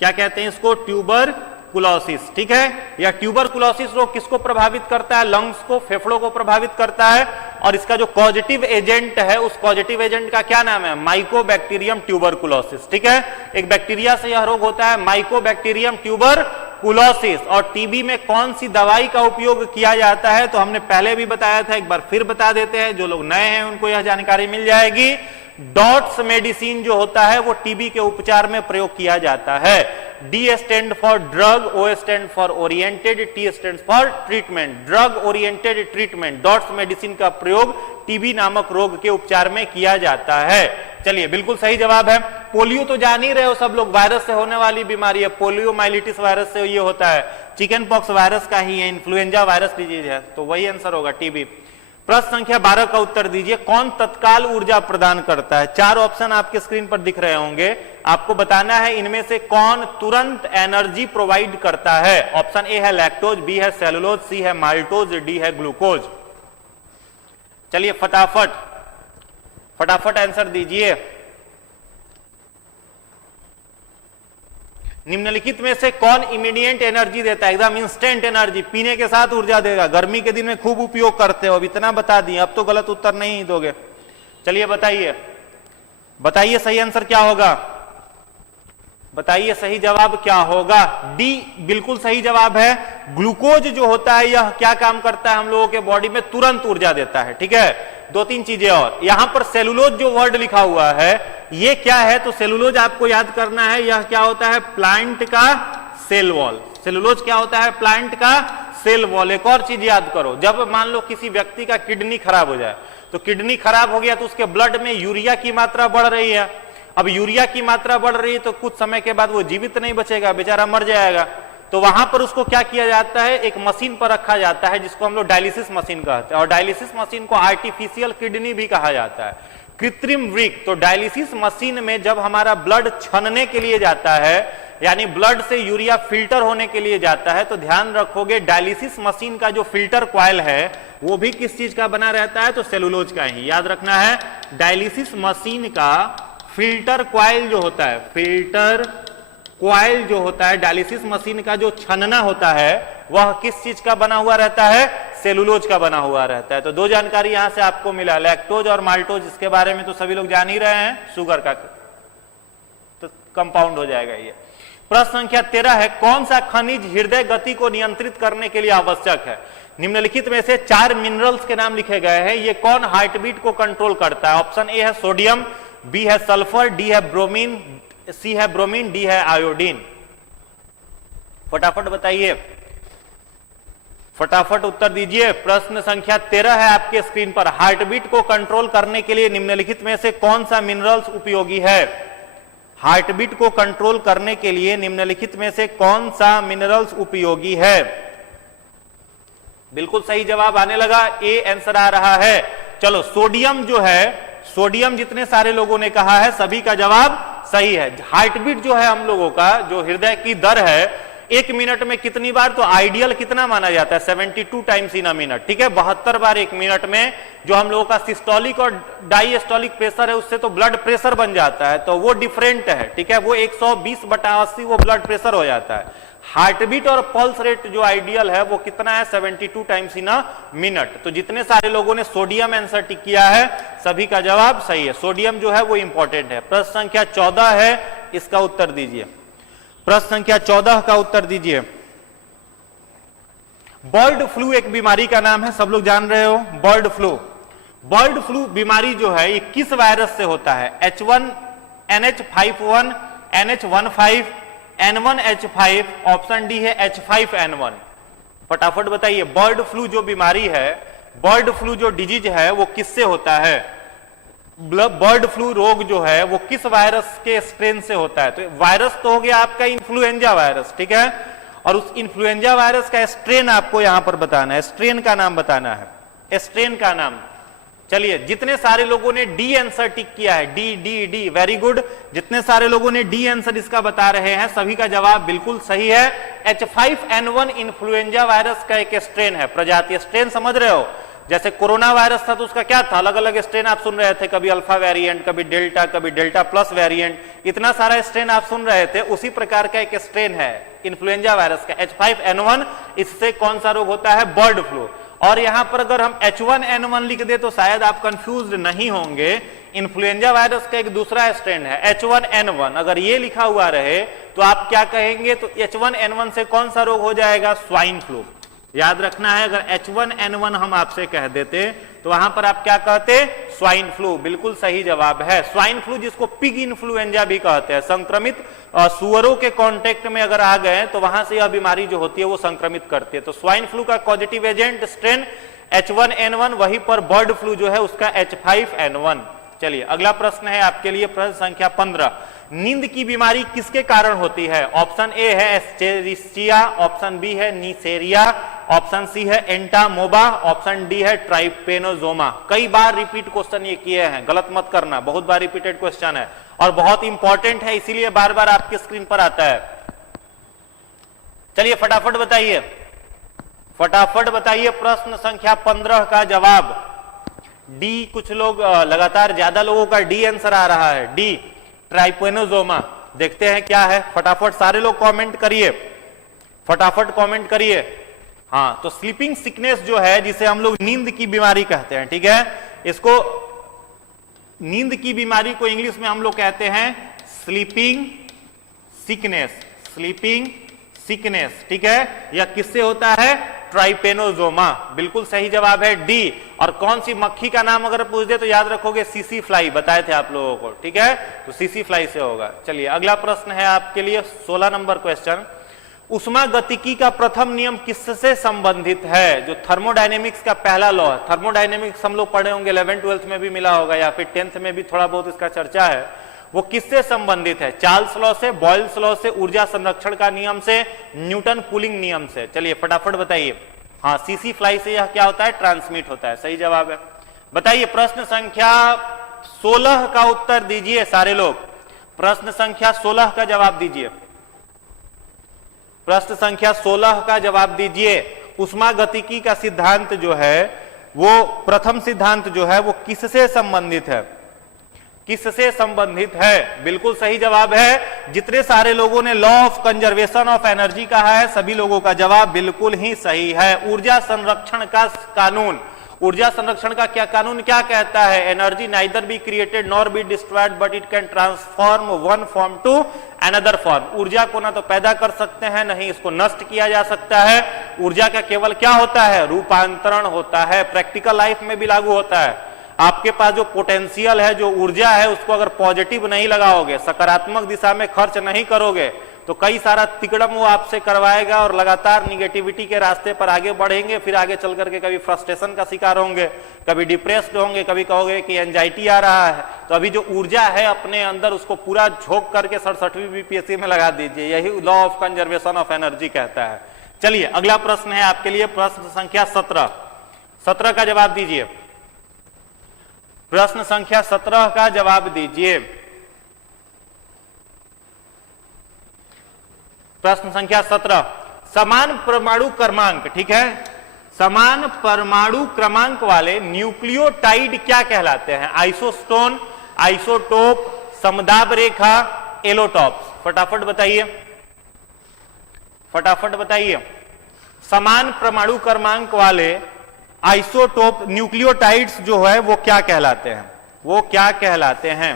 क्या कहते हैं इसको, ट्यूबरकुलोसिस, ठीक है। यह ट्यूबरकुलोसिस रोग किसको प्रभावित करता है, लंग्स को, फेफड़ों को प्रभावित करता है। और इसका जो पॉजिटिव एजेंट है, उस पॉजिटिव एजेंट का क्या नाम है, माइकोबैक्टीरियम ट्यूबरकुलोसिस, ठीक है। एक बैक्टीरिया से यह रोग होता है, माइकोबैक्टीरियम ट्यूबरकुलोसिस। और टीबी में कौन सी दवाई का उपयोग किया जाता है, तो हमने पहले भी बताया था, एक बार फिर बता देते हैं, जो लोग नए हैं उनको यह जानकारी मिल जाएगी। डॉट्स मेडिसिन जो होता है वो टीबी के उपचार में प्रयोग किया जाता है। D stand for drug, O stand for oriented, T stand for treatment. Drug oriented treatment, DOTS medicine का प्रयोग टीबी नामक रोग के उपचार में किया जाता है। चलिए बिल्कुल सही जवाब है। पोलियो तो जान ही रहे हो सब लोग, वायरस से होने वाली बीमारी है, पोलियो माइलिटिस वायरस से ये होता है, चिकन पॉक्स वायरस का ही है, इन्फ्लुएंजा वायरस डिजीज है, तो वही आंसर होगा टीबी। प्रश्न संख्या 12 का उत्तर दीजिए, कौन तत्काल ऊर्जा प्रदान करता है? 4 ऑप्शन आपके स्क्रीन पर दिख रहे होंगे, आपको बताना है इनमें से कौन तुरंत एनर्जी प्रोवाइड करता है। ऑप्शन ए है लैक्टोज, बी है सेलुलोज, सी है माल्टोज, डी है ग्लूकोज। चलिए फटाफट आंसर दीजिए। निम्नलिखित में से कौन इमीडिएट एनर्जी देता है? एकदम इंस्टेंट एनर्जी, पीने के साथ ऊर्जा देगा, गर्मी के दिन में खूब उपयोग करते हो, अब इतना बता दिए, अब तो गलत उत्तर नहीं दोगे। चलिए बताइए सही आंसर क्या होगा, बताइए सही जवाब क्या होगा। डी बिल्कुल सही जवाब है। ग्लूकोज जो होता है यह क्या काम करता है? हम लोगों के बॉडी में तुरंत ऊर्जा देता है। ठीक है, 2-3 चीजें और। यहां पर सेलुलोज जो वर्ड लिखा हुआ है ये क्या है? तो सेलुलोज आपको याद करना है, यह क्या होता है? प्लांट का सेल वॉल। सेलुलोज क्या होता है? प्लांट का सेल वॉल। एक और चीज याद करो, जब मान लो किसी व्यक्ति का किडनी खराब हो जाए, तो किडनी खराब हो गया तो उसके ब्लड में यूरिया की मात्रा बढ़ रही है। अब यूरिया की मात्रा बढ़ रही है तो कुछ समय के बाद वो जीवित नहीं बचेगा, बेचारा मर जाएगा। तो वहां पर उसको क्या किया जाता है? एक मशीन पर रखा जाता है जिसको हम लोग डायलिसिस मशीन कहते हैं, और डायलिसिस मशीन को आर्टिफिशियल किडनी भी कहा जाता है, कृत्रिम वृक्क। तो डायलिसिस मशीन में जब हमारा ब्लड छनने के लिए जाता है, यानी ब्लड से यूरिया फिल्टर होने के लिए जाता है, तो ध्यान रखोगे डायलिसिस मशीन का जो फिल्टर कॉइल है वो भी किस चीज का बना रहता है? तो सेलुलोज का ही। याद रखना है, डायलिसिस मशीन का फिल्टर कॉइल जो होता है, फिल्टर कॉइल जो होता है, डायलिसिस मशीन का जो छनना होता है वह किस चीज का बना हुआ रहता है? सेलुलोज का बना हुआ रहता है। तो 2 जानकारी यहां से आपको मिला, लैक्टोज और माल्टोज, इसके बारे में तो सभी लोग जान ही रहे हैं, शुगर का तो कंपाउंड हो जाएगा ये। प्रश्न संख्या 13 है, कौन सा खनिज हृदय गति को नियंत्रित करने के लिए आवश्यक है? निम्नलिखित में से 4 मिनरल्स के नाम लिखे गए हैं, ये कौन हार्ट बीट को कंट्रोल करता है? ऑप्शन ए है सोडियम, बी है सल्फर, डी है ब्रोमीन, सी है ब्रोमीन, डी है आयोडीन। फटाफट बताइए, फटाफट उत्तर दीजिए। प्रश्न संख्या 13 है आपके स्क्रीन पर, हार्ट बीट को कंट्रोल करने के लिए निम्नलिखित में से कौन सा मिनरल्स उपयोगी है? हार्ट बीट को कंट्रोल करने के लिए निम्नलिखित में से कौन सा मिनरल्स उपयोगी है? बिल्कुल सही जवाब आने लगा, ए आंसर आ रहा है। चलो सोडियम जो है, सोडियम जितने सारे लोगों ने कहा है सभी का जवाब सही है। हार्ट बीट जो है हम लोगों का, जो हृदय की दर है 1 मिनट में कितनी बार? तो आइडियल कितना माना जाता है? 72 टाइम्स इन अ मिनट। ठीक है, 72 बार 1 मिनट में। जो हम लोगों का सिस्टोलिक और डायस्टोलिक प्रेशर है उससे तो ब्लड प्रेशर बन जाता है, तो वो डिफरेंट है। ठीक है, वो 120/80 वो ब्लड प्रेशर हो जाता है। हार्ट बीट और पल्स रेट जो आइडियल है वो कितना है? 72 टाइम्स इन अ मिनट। तो जितने सारे लोगों ने सोडियम आंसर टिक किया है सभी का जवाब सही है। सोडियम जो है वो इंपॉर्टेंट है। प्रश्न संख्या 14 है, इसका उत्तर दीजिए। प्रश्न संख्या 14 का उत्तर दीजिए। बर्ड फ्लू एक बीमारी का नाम है, सब लोग जान रहे हो, बर्ड फ्लू। बर्ड फ्लू बीमारी जो है ये किस वायरस से होता है? H1N1, NH15, N1H5, option D है H5N1। फटाफट बताइए, बर्ड फ्लू जो बीमारी है, बर्ड फ्लू जो डिजीज है वो किससे होता है? बर्ड फ्लू रोग जो है वो किस वायरस के स्ट्रेन से होता है? तो वायरस तो हो गया आपका इन्फ्लुएंजा वायरस, ठीक है, और उस इन्फ्लुएंजा वायरस का स्ट्रेन आपको यहां पर बताना है, स्ट्रेन का नाम बताना है, स्ट्रेन का नाम। चलिए, जितने सारे लोगों ने डी आंसर टिक किया है, D D D, very good. जितने सारे लोगों ने डी आंसर इसका बता रहे हैं सभी का जवाब बिल्कुल सही है। H5N1 इन्फ्लुएंजा वायरस का एक स्ट्रेन है, प्रजाति। स्ट्रेन समझ रहे हो? जैसे कोरोना वायरस था तो उसका क्या था? अलग अलग स्ट्रेन आप सुन रहे थे, कभी अल्फा वेरिएंट, कभी डेल्टा प्लस वेरिएंट, इतना सारा स्ट्रेन आप सुन रहे थे। उसी प्रकार का एक स्ट्रेन है इन्फ्लुएंजा वायरस का, H5N1। इससे कौन सा रोग होता है? Bird flu. और यहां पर अगर हम H1N1 लिख दे तो शायद आप कंफ्यूज नहीं होंगे। इन्फ्लुएंजा वायरस का एक दूसरा स्ट्रेन है H1N1, अगर ये लिखा हुआ रहे तो आप क्या कहेंगे? तो H1N1 से कौन सा रोग हो जाएगा? Swine flu. याद रखना है, अगर H1N1 हम आपसे कह देते तो वहां पर आप क्या कहते, स्वाइन फ्लू, बिल्कुल सही जवाब है। स्वाइन फ्लू जिसको पिग इन्फ्लुएंजा भी कहते हैं, संक्रमित सुअरों के कांटेक्ट में अगर आ गए तो वहां से यह बीमारी जो होती है वो संक्रमित करती है। तो स्वाइन फ्लू का पॉजिटिव एजेंट स्ट्रेन H1N1, वहीं पर बर्ड फ्लू जो है उसका H5N1। चलिए अगला प्रश्न है आपके लिए, प्रश्न संख्या 15। नींद की बीमारी किसके कारण होती है? ऑप्शन ए है एस्चेरिचिया, ऑप्शन बी है नीसेरिया, ऑप्शन सी है एंटामोबा, ऑप्शन डी है ट्राइपेनोजोमा। कई बार रिपीट क्वेश्चन ये किए हैं, गलत मत करना, बहुत बार रिपीटेड क्वेश्चन है और बहुत इंपॉर्टेंट है, इसीलिए बार बार आपके स्क्रीन पर आता है। चलिए फटाफट बताइए, फटाफट बताइए प्रश्न संख्या 15 का जवाब। डी, कुछ लोग लगातार ज्यादा लोगों का डी आंसर आ रहा है, डी ट्राइपेनोजोमा। देखते हैं क्या है, फटाफट सारे लोग कमेंट करिए, फटाफट कमेंट करिए। हाँ, तो स्लीपिंग सिकनेस जो है, जिसे हम लोग नींद की बीमारी कहते हैं, ठीक है, इसको नींद की बीमारी को इंग्लिश में हम लोग कहते हैं स्लीपिंग सिकनेस, स्लीपिंग सिकनेस, ठीक है। यह किससे होता है? ट्राइपेनोजोमा, बिल्कुल सही जवाब है डी। और कौन सी मक्खी का नाम अगर पूछ दे तो याद रखोगे सीसी फ्लाई, बताए थे आप लोगों को, ठीक है, तो सीसी फ्लाई से होगा। चलिए अगला प्रश्न है आपके लिए 16 नंबर क्वेश्चन। उष्मागतिकी का प्रथम नियम किससे संबंधित है? जो थर्मोडायनेमिक्स का पहला लॉ है, थर्मोडायनेमिक्स हम लोग पढ़े होंगे 11th-12th में भी मिला होगा या फिर 10th में भी थोड़ा बहुत इसका चर्चा है, वो किससे संबंधित है? चार्ल्स लॉ से, बॉयल्स लॉ से, ऊर्जा संरक्षण का नियम से, न्यूटन कूलिंग नियम से। चलिए फटाफट बताइए। हाँ, सीसी फ्लाई से यह क्या होता है? ट्रांसमिट होता है, सही जवाब है। बताइए प्रश्न संख्या 16 का उत्तर दीजिए सारे लोग, प्रश्न संख्या 16 का जवाब दीजिए, प्रश्न संख्या 16 का जवाब दीजिए। उष्मागतिकी का सिद्धांत जो है वो, प्रथम सिद्धांत जो है वो किससे संबंधित है? किससे संबंधित है? बिल्कुल सही जवाब है। जितने सारे लोगों ने law of conservation of energy कहा है, सभी लोगों का जवाब बिल्कुल ही सही है। ऊर्जा संरक्षण का कानून, ऊर्जा संरक्षण का क्या कानून क्या कहता है? Energy neither be created nor be destroyed but it can transform one form to another form. ऊर्जा को ना तो पैदा कर सकते हैं, नहीं इसको नष्ट किया जा सकता है। ऊर्जा का केवल क्या होता है? रूपांतरण होता है। प्रैक्टिकल लाइफ में भी लागू होता है। आपके पास जो पोटेंशियल है, जो ऊर्जा है, उसको अगर पॉजिटिव नहीं लगाओगे, सकारात्मक दिशा में खर्च नहीं करोगे, तो कई सारा तिकड़म वो आपसे करवाएगा और लगातार निगेटिविटी के रास्ते पर आगे बढ़ेंगे। फिर आगे चल करके कभी फ्रस्ट्रेशन का शिकार होंगे, कभी डिप्रेस्ड होंगे, कभी कहोगे कि एंजाइटी आ रहा है। तो अभी जो ऊर्जा है अपने अंदर, उसको पूरा झोंक करके 67वीं बीपीएससी में लगा दीजिए, यही law of conservation of energy कहता है। चलिए अगला प्रश्न है आपके लिए, प्रश्न संख्या 17 का जवाब दीजिए, प्रश्न संख्या 17 का जवाब दीजिए। प्रश्न संख्या 17, समान परमाणु क्रमांक, ठीक है, समान परमाणु क्रमांक वाले न्यूक्लियोटाइड क्या कहलाते हैं? आइसोस्टोन, आइसोटोप, समदाब रेखा, एलोटॉप्स। फटाफट बताइए, फटाफट बताइए। समान परमाणु क्रमांक वाले आइसोटोप न्यूक्लियोटाइड्स जो है वो क्या कहलाते हैं? वो क्या कहलाते हैं?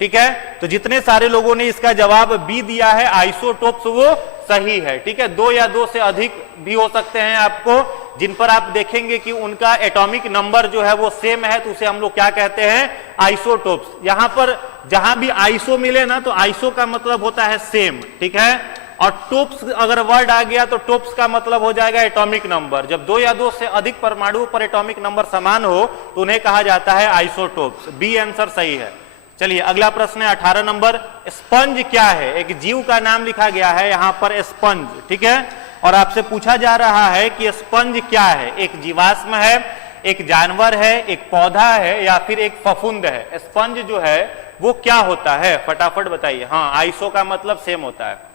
ठीक है, तो जितने सारे लोगों ने इसका जवाब बी दिया है आइसोटोप्स, वो सही है। ठीक है, 2 या 2 से अधिक भी हो सकते हैं आपको, जिन पर आप देखेंगे कि उनका एटॉमिक नंबर जो है वो सेम है, तो उसे हम लोग क्या कहते हैं? आइसोटोप्स। यहां पर जहां भी आइसो मिले ना, तो आइसो का मतलब होता है सेम, ठीक है, और टोप्स अगर वर्ड आ गया तो टोप्स का मतलब हो जाएगा एटॉमिक नंबर। जब 2 या 2 से अधिक परमाणुओं पर एटॉमिक नंबर समान हो तो उन्हें कहा जाता है आइसोटोप्स। बी आंसर सही है। चलिए अगला प्रश्न है 18 नंबर। स्पंज क्या है? एक जीव का नाम लिखा गया है यहां पर स्पंज, ठीक है, और आपसे पूछा जा रहा है कि स्पंज क्या है? एक जीवाश्म है, एक जानवर है, एक पौधा है, या फिर एक फफूंद है? स्पंज जो है वो क्या होता है? फटाफट बताइए। हाँ, आइसो का मतलब सेम होता है।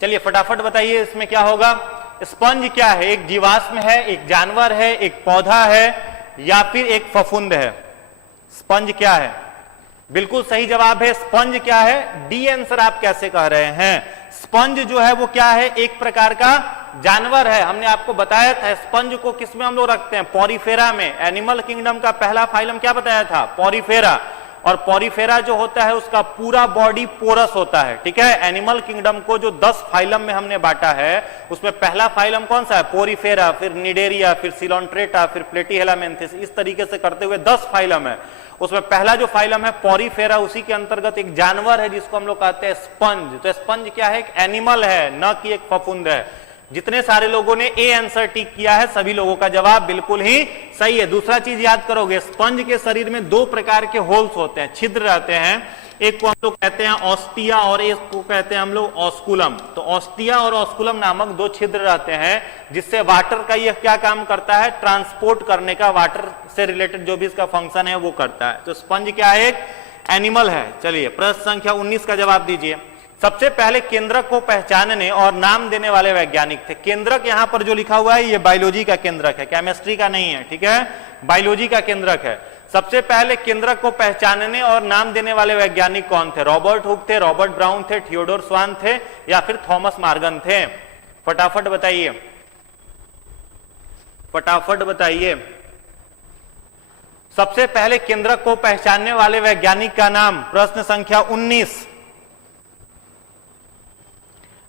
चलिए फटाफट बताइए इसमें क्या होगा? स्पंज क्या है? एक जीवाश्म है, एक जानवर है, एक पौधा है, या फिर एक फफूंद है? स्पंज क्या है? बिल्कुल सही जवाब है। स्पंज क्या है? डी आंसर आप कैसे कह रहे हैं? स्पंज जो है वो क्या है? एक प्रकार का जानवर है। हमने आपको बताया था स्पंज को किस में हम लोग रखते हैं? पॉरीफेरा में। एनिमल किंगडम का पहला फाइलम क्या बताया था? पॉरीफेरा। और पॉरीफेरा जो होता है उसका पूरा बॉडी पोरस होता है। ठीक है, एनिमल किंगडम को जो 10 फाइलम में हमने बांटा है उसमें पहला फाइलम कौन सा है? पोरीफेरा, फिर निडेरिया, फिर सिलोन्ट्रेटा, फिर प्लेटीहेलामेंथिस, इस तरीके से करते हुए 10 फाइलम है। उसमें पहला जो फाइलम है पॉरीफेरा, उसी के अंतर्गत एक जानवर है जिसको हम लोग कहते हैं स्पंज। तो स्पंज क्या है? एक एनिमल है, न कि एक फफूंद है। जितने सारे लोगों ने ए आंसर टिक किया है सभी लोगों का जवाब बिल्कुल ही सही है। दूसरा चीज याद करोगे, स्पंज के शरीर में 2 प्रकार के होल्स होते हैं, छिद्र रहते हैं। एक को हम लोग कहते हैं ऑस्टिया और एक को कहते हैं हम लोग ऑस्कुलम। तो ऑस्टिया और ऑस्कुलम नामक 2 छिद्र रहते हैं जिससे वाटर का यह क्या काम करता है? ट्रांसपोर्ट करने का, वाटर से रिलेटेड जो भी इसका फंक्शन है वो करता है। तो स्पंज क्या है? एक एनिमल है। चलिए प्रश्न संख्या 19 का जवाब दीजिए। सबसे पहले केंद्रक को पहचानने और नाम देने वाले वैज्ञानिक थे। केंद्रक यहां पर जो लिखा हुआ है ये बायोलॉजी का केंद्रक है, केमिस्ट्री का नहीं है। ठीक है, बायोलॉजी का केंद्रक है। सबसे पहले केंद्रक को पहचानने और नाम देने वाले वैज्ञानिक कौन थे? रॉबर्ट हुक थे, रॉबर्ट ब्राउन थे, थियोडोर स्वान थे या फिर थॉमस मॉर्गन थे? फटाफट बताइए, फटाफट बताइए। सबसे पहले केंद्रक को पहचानने वाले वैज्ञानिक का नाम, प्रश्न संख्या 19।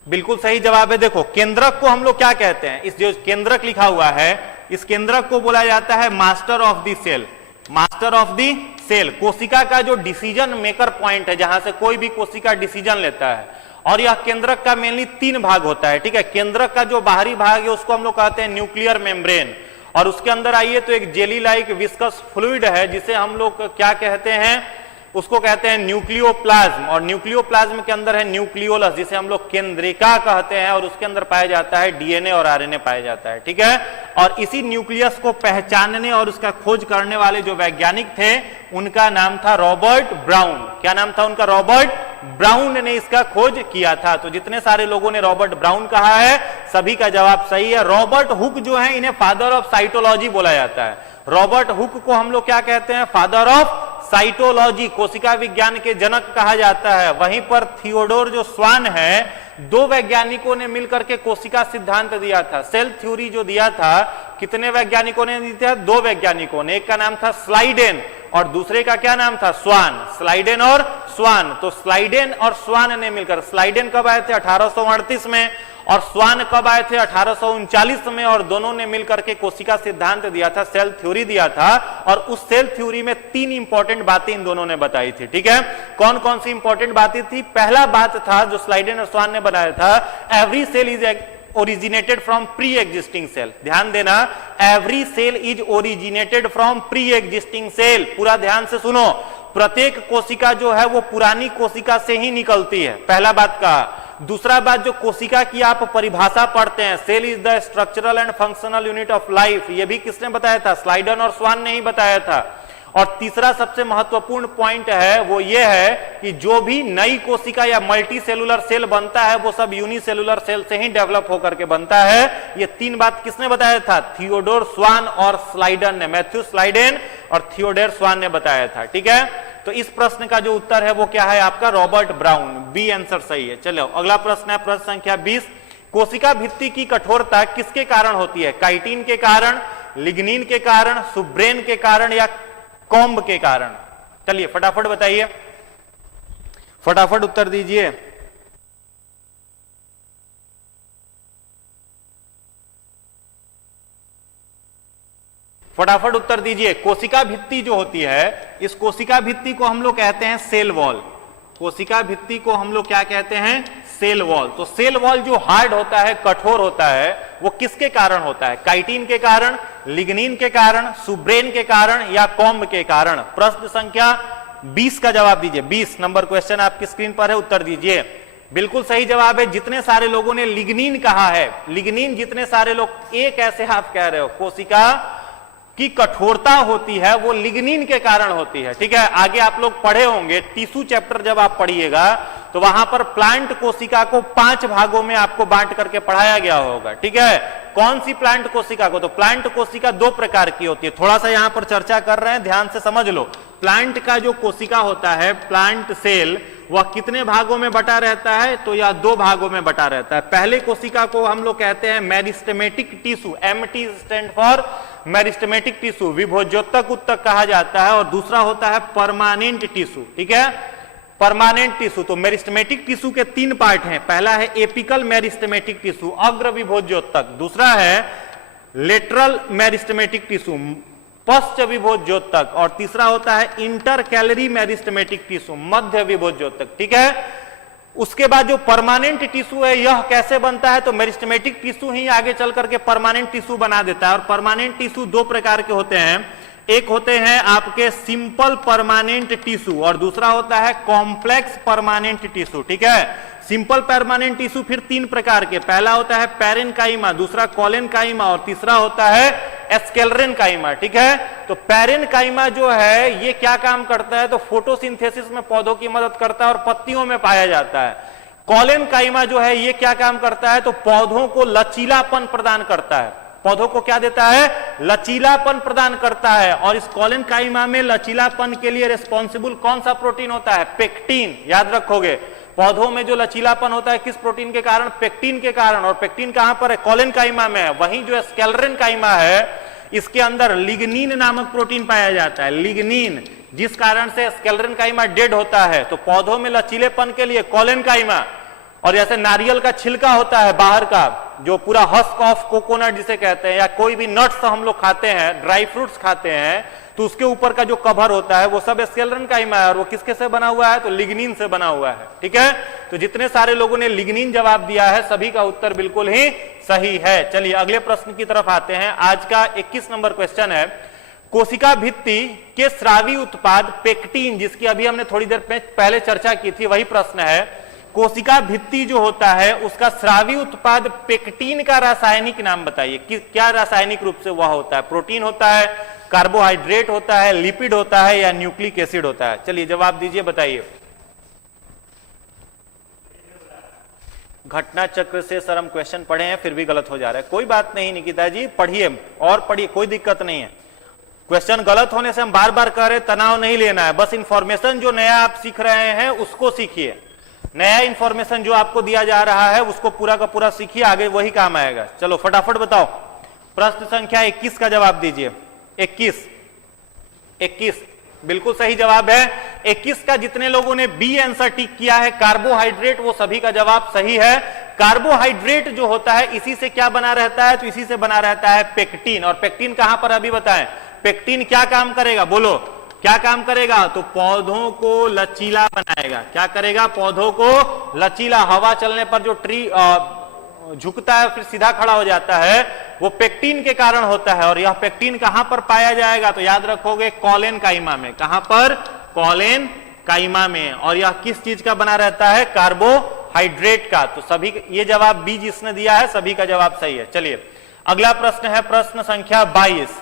बिल्कुल सही जवाब है। देखो केंद्रक को हम लोग क्या कहते हैं? इस जो केंद्रक लिखा हुआ है इस केंद्रक को बोला जाता है master of the cell. Master of the cell कोशिका का जो डिसीजन मेकर पॉइंट है, जहां से कोई भी कोशिका डिसीजन लेता है। और यह केंद्रक का मेनली 3 भाग होता है। ठीक है, केंद्रक का जो बाहरी भाग है उसको हम लोग कहते हैं न्यूक्लियर मेम्ब्रेन। और उसके अंदर आइए तो एक जेली लाइक विस्कस फ्लूइड है जिसे हम लोग क्या कहते हैं? उसको कहते हैं न्यूक्लियोप्लाज्म। और न्यूक्लियोप्लाज्म के अंदर है न्यूक्लियोलस जिसे हम लोग केंद्रिका कहते हैं, और उसके अंदर पाया जाता है डीएनए और आरएनए पाया जाता है। ठीक है, और इसी न्यूक्लियस को पहचानने और उसका खोज करने वाले जो वैज्ञानिक थे उनका नाम था रॉबर्ट ब्राउन। क्या नाम था उनका? रॉबर्ट ब्राउन ने इसका खोज किया था। तो जितने सारे लोगों ने रॉबर्ट ब्राउन कहा है सभी का जवाब सही है। रॉबर्ट हुक जो है इन्हें फादर ऑफ साइटोलॉजी बोला जाता है। रॉबर्ट हुक को हम लोग क्या कहते हैं? फादर ऑफ साइटोलॉजी, कोशिका विज्ञान के जनक कहा जाता है। वहीं पर थियोडोर जो स्वान है, 2 वैज्ञानिकों ने मिलकर के कोशिका सिद्धांत दिया था, सेल थ्योरी जो दिया था। कितने वैज्ञानिकों ने दिया था? 2 वैज्ञानिकों ने। एक का नाम था स्लाइडेन और दूसरे का क्या नाम था? स्वान। स्लाइडेन और स्वान। तो स्लाइडेन और स्वान ने मिलकर, स्लाइडेन कब आए थे? 1838 में, और स्वान कब आए थे? 1839 में। और दोनों ने मिलकर के कोशिका सिद्धांत दिया था, सेल थ्योरी दिया था। और उस सेल थ्योरी में 3 इंपॉर्टेंट बातें इन दोनों ने बताई थी। ठीक है, कौन कौन सी इंपॉर्टेंट बातें थी? पहला बात था जो स्लाइडेन और स्वान ने बनाया था, every cell is originated from pre existing cell. ध्यान देना, every cell is originated from pre existing cell. पूरा ध्यान से सुनो, प्रत्येक कोशिका जो है वो पुरानी कोशिका से ही निकलती है। पहला बात कहा। दूसरा बात, जो कोशिका की आप परिभाषा पढ़ते हैं, cell is the structural and functional unit of life, ये भी किसने बताया था? स्लाइडन और स्वान ने ही बताया था। और तीसरा सबसे महत्वपूर्ण पॉइंट है वो ये है कि जो भी नई कोशिका या मल्टी सेलुलर सेल बनता है वो सब यूनिसेलुलर सेल से ही डेवलप होकर के बनता है। ये 3 बात किसने बताया था? थियोडोर स्वान और स्लाइडन ने, मैथ्यू स्लाइडेन और थियोडोर स्वान ने बताया था। ठीक है, तो इस प्रश्न का जो उत्तर है वो क्या है आपका? रॉबर्ट ब्राउन, बी आंसर सही है। चलो अगला प्रश्न है प्रश्न संख्या 20। कोशिका भित्ति की कठोरता किसके कारण होती है? काइटिन के कारण, लिग्निन के कारण, सुब्रेन के कारण या कॉम्ब के कारण? चलिए फटाफट बताइए, फटाफट उत्तर दीजिए। फटाफट उत्तर दीजिए। कोशिका भित्ति जो होती है, इस कोशिका भित्ति को हम लोग कहते हैं सेल वॉल। कोशिका भित्ति को हम लोग क्या कहते हैं? Cell wall. तो सेल वॉल जो हार्ड होता है, कठोर होता है, वो किसके कारण होता है? काइटिन के कारण, लिग्निन के कारण, सुब्रेन के कारण या कॉम्ब के कारण? प्रश्न संख्या 20 का जवाब दीजिए। 20 नंबर क्वेश्चन आपकी स्क्रीन पर है, उत्तर दीजिए। बिल्कुल सही जवाब है। जितने सारे लोगों ने लिग्निन कहा है, लिग्निन जितने सारे लोग, एक ऐसे आप कह रहे हो कोशिका की कठोरता होती है वो लिग्निन के कारण होती है। ठीक है, आगे आप लोग पढ़े होंगे, टिश्यू चैप्टर जब आप पढ़िएगा तो वहां पर प्लांट कोशिका को 5 भागों में आपको बांट करके पढ़ाया गया होगा। ठीक है, कौन सी प्लांट कोशिका को? तो प्लांट कोशिका 2 प्रकार की होती है। थोड़ा सा यहां पर चर्चा कर रहे हैं, ध्यान से समझ लो। प्लांट का जो कोशिका होता है, प्लांट सेल, वह कितने भागों में बटा रहता है? तो यह 2 भागों में बटा रहता है। पहले कोशिका को हम लोग कहते हैं meristematic tissue, MT stand for meristematic tissue, विभोज्योतक उत्तक कहा जाता है। और दूसरा होता है परमानेंट टिश्यू, ठीक है, परमानेंट टिश्यू। तो मेरिस्टेमेटिक टिश्यू के 3 पार्ट हैं। पहला है एपिकल मेरिस्टेमेटिक टिश्यू, अग्र विभोज्योतक। दूसरा है लेटरल मेरिस्टेमेटिक टिश्यू, पश्च विभोज्योतक। और तीसरा होता है इंटर कैलरी मेरिस्टेमेटिक टिश्यू, मध्य विभोज्योतक, ठीक है। उसके बाद जो परमानेंट टिश्यू है यह कैसे बनता है? तो मेरिस्टेमेटिक टिश्यू ही आगे चल करके परमानेंट टिश्यू बना देता है। और परमानेंट टिश्यू 2 प्रकार के होते हैं, एक होते हैं आपके सिंपल परमानेंट टिश्यू और दूसरा होता है कॉम्प्लेक्स परमानेंट टिश्यू, ठीक है। सिंपल परमानेंट टिश्यू फिर 3 प्रकार के, पहला होता है पैरेनकाइमा, दूसरा कॉलेनकाइमा और तीसरा होता है स्क्लेरेनकाइमा, ठीक है। तो पैरेनकाइमा जो है ये क्या काम करता है? तो फोटोसिंथेसिस में पौधों की मदद करता है और पत्तियों में पाया जाता है। कॉलेनकाइमा जो है ये क्या काम करता है? तो पौधों को लचीलापन प्रदान करता है, पौधों को क्या देता है? लचीलापन प्रदान करता है। और इस कॉलेनकाइमा में लचीलापन के लिए रिस्पॉन्सिबल कौन सा प्रोटीन होता है? पेक्टिन, याद रखोगे। पौधों में जो लचीलापन होता है किस प्रोटीन के कारण? पेक्टिन के कारण। और पेक्टिन कहां पर है? कॉलेनकाइमा में है। वहीं जो स्क्लेरेनकाइमा है इसके अंदर लिग्निन नामक प्रोटीन पाया जाता है, लिग्निन, जिस कारण से स्क्लेरेनकाइमा डेड होता है। तो पौधों में लचीलेपन के लिए कॉलेनकाइमा। और जैसे नारियल का छिलका होता है बाहर का, जो पूरा हस्क ऑफ कोकोनट जिसे कहते हैं, या कोई भी नट्स हम लोग खाते हैं, ड्राई फ्रूट्स खाते हैं, तो उसके ऊपर का जो कवर होता है वो सब स्क्लेरेनकाइमा है। और वो किसके से बना हुआ है? तो लिग्निन से बना हुआ है, ठीक है। तो जितने सारे लोगों ने लिग्निन जवाब दिया है सभी का उत्तर बिल्कुल ही सही है। चलिए अगले प्रश्न की तरफ आते हैं। आज का 21 नंबर क्वेश्चन है, कोशिका भित्ति के स्रावी उत्पाद पेक्टिन, जिसकी अभी हमने थोड़ी देर पहले चर्चा की थी, वही प्रश्न है। कोशिका भित्ति जो होता है उसका स्रावी उत्पाद पेक्टिन का रासायनिक नाम बताइए कि क्या रासायनिक रूप से वह होता है? प्रोटीन होता है, कार्बोहाइड्रेट होता है, लिपिड होता है या न्यूक्लिक एसिड होता है? चलिए जवाब दीजिए, बताइए। घटना चक्र से सर हम क्वेश्चन पढ़े हैं फिर भी गलत हो जा रहा है। कोई बात नहीं निकिता जी, पढ़िए और पढ़िए, कोई दिक्कत नहीं है। क्वेश्चन गलत होने से हम बार बार कह रहे, तनाव नहीं लेना है, बस इंफॉर्मेशन जो नया आप सीख रहे हैं उसको सीखिए। नया इंफॉर्मेशन जो आपको दिया जा रहा है उसको पूरा का पूरा सीखिए, आगे वही काम आएगा। चलो फटाफट बताओ, प्रश्न संख्या 21 का जवाब दीजिए। 21 बिल्कुल सही जवाब है। 21 का जितने लोगों ने बी आंसर टिक किया है, कार्बोहाइड्रेट, वो सभी का जवाब सही है। कार्बोहाइड्रेट जो होता है इसी से क्या बना रहता है? तो इसी से बना रहता है पेक्टिन। और पेक्टिन कहां पर अभी बताएं? पेक्टिन क्या काम करेगा? बोलो क्या काम करेगा? तो पौधों को लचीला बनाएगा। क्या करेगा? पौधों को लचीला, हवा चलने पर जो ट्री झुकता है फिर सीधा खड़ा हो जाता है, वो पेक्टिन के कारण होता है। और यह पेक्टिन कहां पर पाया जाएगा? तो याद रखोगे कॉलेनकाइमा में। कहां पर? कॉलेनकाइमा में। और यह किस चीज का बना रहता है? कार्बोहाइड्रेट का। तो सभी ये जवाब बी जिसने दिया है सभी का जवाब सही है। चलिए अगला प्रश्न है प्रश्न संख्या 22।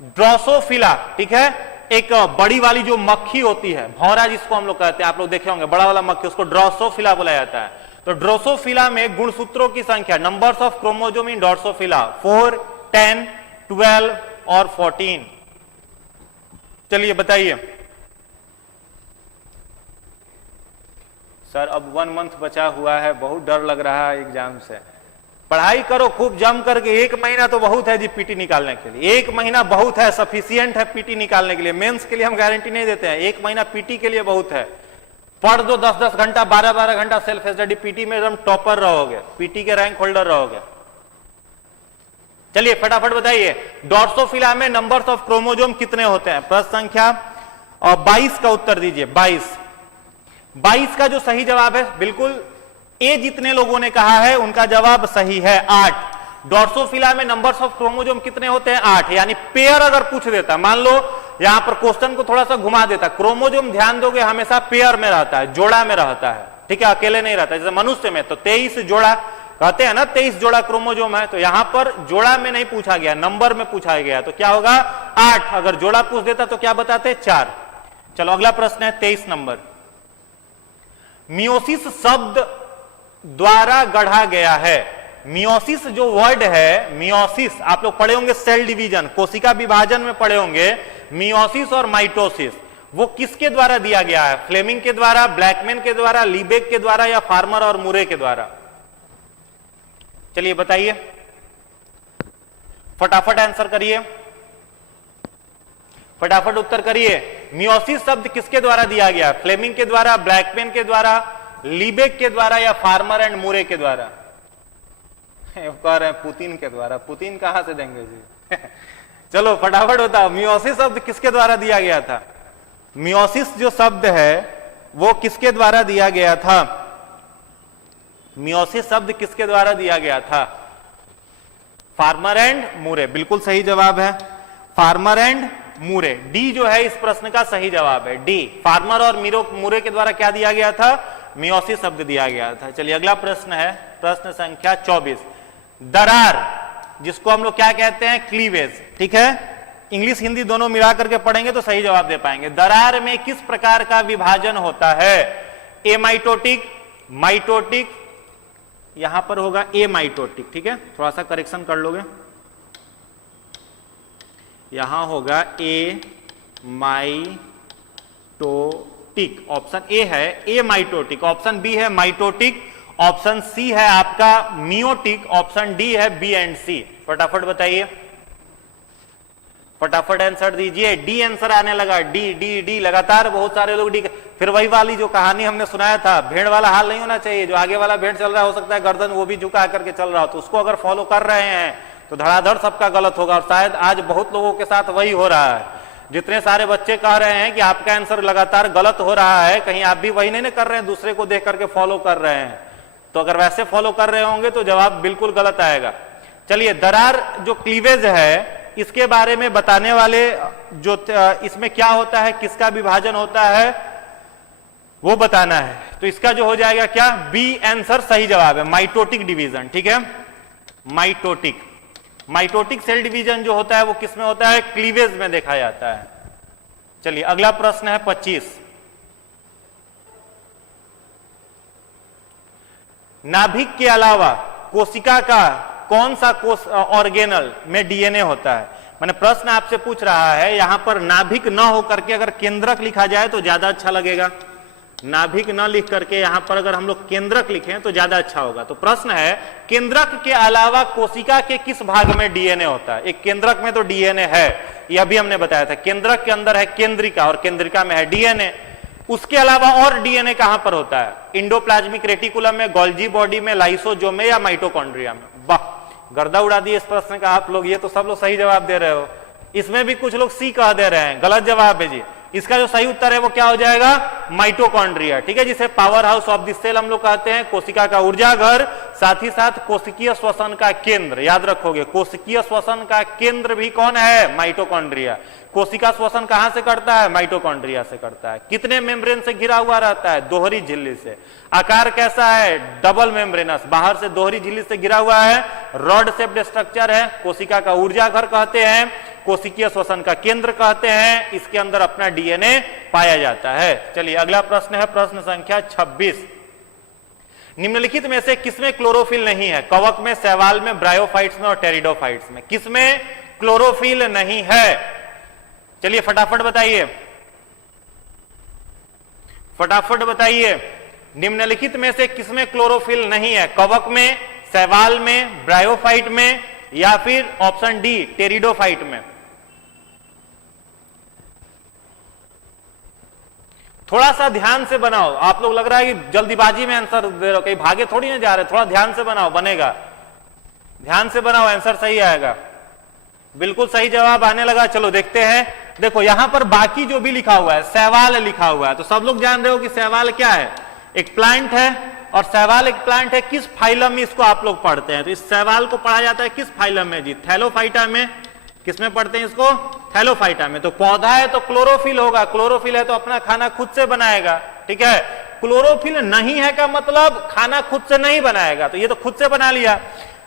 ड्रोसोफिला, ठीक है, एक बड़ी वाली जो मक्खी होती है, भौरा जिसको हम लोग कहते हैं, आप लोग देखे होंगे, बड़ा वाला मक्खी, उसको ड्रोसोफिला बुलाया जाता है। तो ड्रोसोफिला में गुणसूत्रों की संख्या, numbers of chromosome in Drosophila, 4, 10, 12 और 14। चलिए बताइए सर। अब 1 मंथ बचा हुआ है, बहुत डर लग रहा है एग्जाम से। पढ़ाई करो खूब जम करके, 1 महीना तो बहुत है जी पीटी निकालने के लिए। 1 महीना बहुत है, सफिशियंट है पीटी निकालने के लिए। मेंस के लिए हम गारंटी नहीं देते हैं, 1 महीना पीटी के लिए बहुत है। पढ़ दो 10-10 घंटा, 12-12 घंटा सेल्फ स्टडी, पीटी में एकदम टॉपर रहोगे, पीटी के रैंक होल्डर रहोगे। चलिए फटाफट बताइए, ड्रोसोफिला में नंबर्स ऑफ क्रोमोसोम कितने होते हैं? प्रश्न संख्या 22 का उत्तर दीजिए। 22 का जो सही जवाब है, बिल्कुल ए जितने लोगों ने कहा है उनका जवाब सही है, 8। ड्रोसोफिला में नंबर्स ऑफ क्रोमोसोम कितने होते हैं? 8। यानी पेयर अगर पूछ देता, मान लो यहां पर क्वेश्चन को थोड़ा सा घुमा देता, क्रोमोसोम ध्यान दोगे हमेशा पेयर में रहता है, जोड़ा में रहता है, ठीक है, अकेले नहीं रहता। जैसे मनुष्य में तो 23 जोड़ा कहते हैं ना, 23 जोड़ा क्रोमोसोम है। तो यहां पर जोड़ा में नहीं पूछा गया, नंबर में पूछा गया, तो क्या होगा? 8। अगर जोड़ा पूछ देता तो क्या बताते? 4। चलो अगला प्रश्न है 23 नंबर। मियोसिस शब्द द्वारा गढ़ा गया है। मियोसिस जो वर्ड है, मियोसिस आप लोग पढ़े होंगे, सेल डिवीजन, कोशिका विभाजन में पढ़े होंगे, मियोसिस और माइटोसिस। वो किसके द्वारा दिया गया है? फ्लेमिंग के द्वारा, ब्लैकमैन के द्वारा, लीबेक के द्वारा या फार्मर और मुरे के द्वारा? चलिए बताइए, फटाफट आंसर करिए, फटाफट उत्तर करिए। मियोसिस शब्द किसके द्वारा दिया गया? फ्लेमिंग के द्वारा, ब्लैकमैन के द्वारा, लीबेक के द्वारा या फार्मर एंड मुरे के द्वारा? कह रहे हैं पुतिन के द्वारा। पुतिन कहां से देंगे जी? चलो फटाफट बताओ, मियोसिस शब्द किसके द्वारा दिया गया था? मियोसिस जो शब्द है वो किसके द्वारा दिया गया था? मियोसिस शब्द किसके द्वारा दिया गया था? फार्मर एंड मुरे, बिल्कुल सही जवाब है, फार्मर एंड मुरे। डी जो है इस प्रश्न का सही जवाब है, डी। फार्मर और मुरे के द्वारा क्या दिया गया था? मियोसिस शब्द दिया गया था। चलिए अगला प्रश्न है, प्रश्न संख्या 24। दरार, जिसको हम लोग क्या कहते हैं? क्लीवेज, ठीक है। इंग्लिश हिंदी दोनों मिला करके पढ़ेंगे तो सही जवाब दे पाएंगे। दरार में किस प्रकार का विभाजन होता है? एमाइटोटिक, माइटोटिक, यहां पर होगा एमाइटोटिक, ठीक है। थोड़ा सा करेक्शन कर लोगे, यहां होगा एमाइटोटिक, ऑप्शन ए है एमाइटोटिक, ऑप्शन बी है माइटोटिक, ऑप्शन सी है आपका मियोटिक, ऑप्शन डी है बी एंड सी। फटाफट बताइए, फटाफट आंसर दीजिए। डी आंसर आने लगा, डी डी डी, लगातार बहुत सारे लोग डी। फिर वही वाली जो कहानी हमने सुनाया था, भेड़ वाला हाल नहीं होना चाहिए। जो आगे वाला भेड़ चल रहा है, हो सकता है गर्दन वो भी झुका करके चल रहा हो, तो उसको अगर फॉलो कर रहे हैं तो धड़ाधड़ सबका गलत होगा। और शायद आज बहुत लोगों के साथ वही हो रहा है। जितने सारे बच्चे कह रहे हैं कि आपका आंसर लगातार गलत हो रहा है, कहीं आप भी वही नहीं कर रहे हैं, दूसरे को देख करके फॉलो कर रहे हैं। तो अगर वैसे फॉलो कर रहे होंगे तो जवाब बिल्कुल गलत आएगा। चलिए, दरार जो क्लीवेज है इसके बारे में बताने वाले जो इसमें क्या होता है, किसका विभाजन होता है, वो बताना है। तो इसका जो हो जाएगा क्या? बी आंसर सही जवाब है, माइटोटिक डिवीजन, ठीक है। माइटोटिक, माइटोटिक सेल डिवीजन जो होता है वो किसमें होता है? क्लीवेज में देखा जाता है। चलिए अगला प्रश्न है 25। नाभिक के अलावा कोशिका का कौन सा कोश ऑर्गेनल में डीएनए होता है? मैंने प्रश्न आपसे पूछ रहा है, यहां पर नाभिक न होकर के अगर केंद्रक लिखा जाए तो ज्यादा अच्छा लगेगा। नाभिक न लिख करके यहां पर अगर हम लोग केंद्रक लिखें तो ज्यादा अच्छा होगा। तो प्रश्न है, केंद्रक के अलावा कोशिका के किस भाग में डीएनए होता है? एक केंद्रक में तो डीएनए है, यह भी हमने बताया था। केंद्रक के अंदर है केंद्रिका और केंद्रिका में है डीएनए। उसके अलावा और डीएनए कहां पर होता है? इंडोप्लाज्मिक रेटिकुलम में, गोल्जी बॉडी में, लाइसोजोम में या माइटोकॉन्ड्रिया में? वाह, गर्दा उड़ा दिए इस प्रश्न का आप लोग। ये तो सब लोग सही जवाब दे रहे हो। इसमें भी कुछ लोग सी कह दे रहे हैं, गलत जवाब है जी। इसका जो सही उत्तर है वो क्या हो जाएगा? माइटोकॉन्ड्रिया, ठीक है, जिसे power house of the cell हम लोग कहते हैं, कोशिका का ऊर्जा घर, साथ ही साथ कोशिकीय श्वसन का केंद्र। याद रखोगे, कोशिकीय श्वसन का केंद्र भी कौन है? माइटोकॉन्ड्रिया। कोशिका श्वसन कहां से करता है? माइटोकॉन्ड्रिया से करता है। कितने मेम्ब्रेन से घिरा हुआ रहता है? दोहरी झिल्ली से। आकार कैसा है? डबल मेम्ब्रेनस, बाहर से दोहरी झिल्ली से घिरा हुआ है, रॉड शेप्ड स्ट्रक्चर है। कोशिका का ऊर्जा घर कहते हैं, कोशिकीय श्वसन का केंद्र कहते हैं। इसके अंदर अपना डीएनए पाया जाता है। चलिए अगला प्रश्न है, प्रश्न संख्या 26। निम्नलिखित में से किसमें क्लोरोफिल नहीं है? कवक में, शैवाल में, ब्रायोफाइट्स में और टेरिडोफाइट्स में किसमें क्लोरोफिल नहीं है? चलिए फटाफट बताइए, फटाफट बताइए। निम्नलिखित में से किसमें क्लोरोफिल नहीं है? कवक में, शैवाल में, ब्रायोफाइट में या फिर ऑप्शन डी टेरिडोफाइट में? थोड़ा सा ध्यान से बनाओ। आप लोग लग रहा है कि जल्दीबाजी में आंसर दे रहे हो, कहीं भागे थोड़ी ना जा रहे। थोड़ा ध्यान से बनाओ, बनेगा। ध्यान से बनाओ, आंसर सही आएगा। बिल्कुल सही जवाब आने लगा। चलो देखते हैं। देखो यहां पर बाकी जो भी लिखा हुआ है, शैवाल लिखा हुआ है, तो सब लोग जान रहे हो कि शैवाल क्या है? एक प्लांट है। और शैवाल एक प्लांट है, किस फाइलम में इसको आप लोग पढ़ते हैं? तो इस शैवाल को पढ़ा जाता है किस फाइलम में जी? थैलोफाइटा में। किसमें पढ़ते हैं इसको? थैलोफाइटा में। तो पौधा है तो क्लोरोफिल होगा, क्लोरोफिल है तो अपना खाना खुद से बनाएगा, ठीक है। क्लोरोफिल नहीं है का मतलब खाना खुद से नहीं बनाएगा, तो ये तो खुद से बना लिया।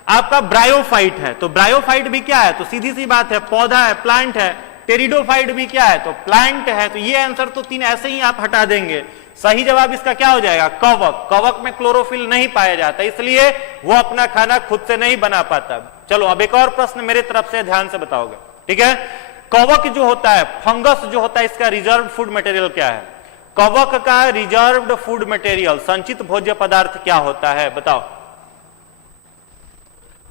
आपका ब्रायोफाइट है, तो ब्रायोफाइट भी क्या है? तो सीधी सी बात है, पौधा है, प्लांट है। टेरिडोफाइट भी क्या है? तो प्लांट है। तो ये आंसर तो तीन ऐसे ही आप हटा देंगे। सही जवाब इसका क्या हो जाएगा? कवक। कवक में क्लोरोफिल नहीं पाया जाता, इसलिए वो अपना खाना खुद से नहीं बना पाता। चलो अब एक और प्रश्न मेरे तरफ से ध्यान से बताओगे, ठीक है। कवक जो होता है, फंगस जो होता है, इसका रिजर्व फूड मटेरियल क्या है? कवक का रिजर्व्ड फूड मटेरियल, संचित भोज्य पदार्थ क्या होता है? बताओ।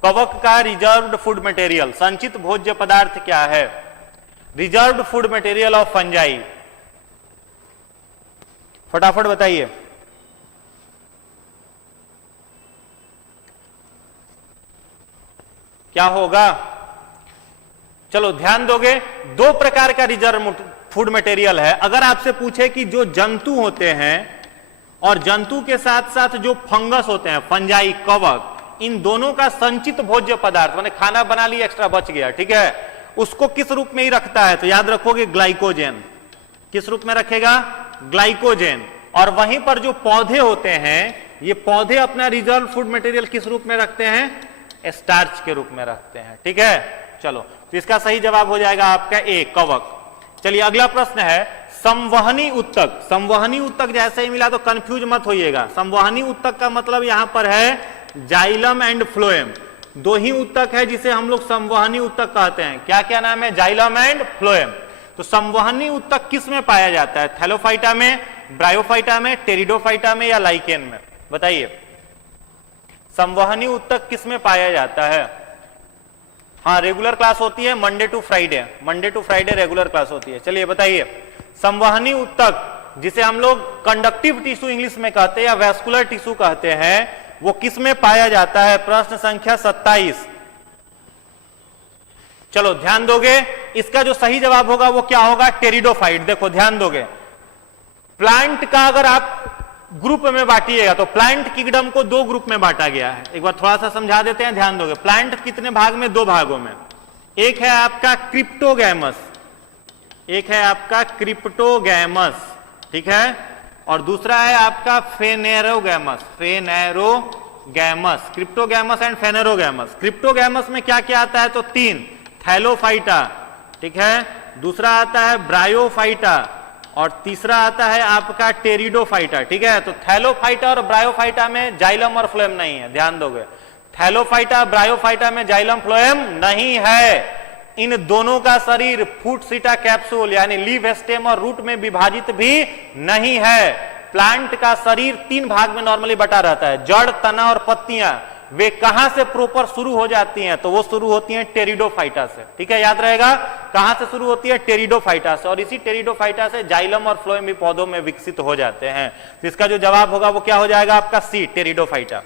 कवक का रिजर्व्ड फूड मटेरियल, संचित भोज्य पदार्थ क्या है? Reserved food material of fungi, फटाफट बताइए। क्या होगा? चलो ध्यान दोगे, दो प्रकार का रिजर्व फूड मटेरियल है। अगर आपसे पूछे कि जो जंतु होते हैं और जंतु के साथ साथ जो फंगस होते हैं, फंजाई, कवक, इन दोनों का संचित भोज्य पदार्थ, मैंने खाना बना लिया एक्स्ट्रा बच गया, ठीक है, उसको किस रूप में ही रखता है? तो याद रखोगे ग्लाइकोजेन। किस रूप में रखेगा? ग्लाइकोजेन। और वहीं पर जो पौधे होते हैं, ये पौधे अपना रिजर्व फूड मटेरियल किस रूप में रखते हैं? स्टार्च के रूप में रखते हैं, ठीक है। चलो, तो इसका सही जवाब हो जाएगा आपका ए, कवक। चलिए अगला प्रश्न है, संवहनी उत्तक। संवहनी उत्तक जैसे ही मिला तो कंफ्यूज मत होइएगा। संवहनी उत्तक का मतलब यहां पर है जाइलम एंड फ्लोएम। दो ही उत्तक है जिसे हम लोग संवहनी उत्तक कहते हैं। क्या क्या नाम है? Xylem and phloem. तो संवहनी उत्तक किस में पाया जाता है? थैलोफाइटा में, ब्रायोफाइटा में, टेरिडोफाइटा में या लाइकेन में? बताइए, संवहनी उत्तक किस में पाया जाता है? हाँ, रेगुलर क्लास होती है Monday to Friday, Monday to Friday regular class होती है। चलिए बताइए, संवहनी उत्तक जिसे हम लोग कंडक्टिव टिश्यू इंग्लिश में कहते हैं या वैस्कुलर टिश्यू कहते हैं, वो किस में पाया जाता है? प्रश्न संख्या 27। चलो ध्यान दोगे, इसका जो सही जवाब होगा वो क्या होगा? टेरिडोफाइट। देखो ध्यान दोगे, प्लांट का अगर आप ग्रुप में बांटिएगा तो प्लांट किंगडम को दो ग्रुप में बांटा गया है। एक बार थोड़ा सा समझा देते हैं, ध्यान दोगे। प्लांट कितने भाग में? दो भागों में। एक है आपका क्रिप्टोगैमस, एक है आपका क्रिप्टोगैमस, ठीक है, और दूसरा है आपका फेनेरोगैमस। फेनेरोगैमस, क्रिप्टोगैमस एंड फेनेरोगैमस। क्रिप्टोगैमस में क्या क्या आता है? तो तीन, थैलोफाइटा, ठीक है, दूसरा आता है ब्रायोफाइटा और तीसरा आता है आपका टेरिडोफाइटा, ठीक है। तो थैलोफाइटा और ब्रायोफाइटा में जाइलम और फ्लोएम नहीं है, ध्यान दोगे। थैलोफाइटा, ब्रायोफाइटा में जाइलम फ्लोएम नहीं है। इन दोनों का शरीर फूट सीटा कैप्सूल यानी लीफ, स्टेम और रूट में विभाजित भी नहीं है। प्लांट का शरीर तीन भाग में नॉर्मली बटा रहता है, जड़, तना और पत्तियां। वे कहां से प्रॉपर शुरू हो जाती हैं? तो वो शुरू होती हैं टेरिडोफाइटा से, ठीक है, याद रहेगा। कहां से शुरू होती है? टेरिडोफाइटा से। और इसी टेरिडोफाइटा से जाइलम और फ्लोएम भी पौधों में विकसित हो जाते हैं। तो इसका जो जवाब होगा वो क्या हो जाएगा आपका? सी, टेरिडोफाइटा।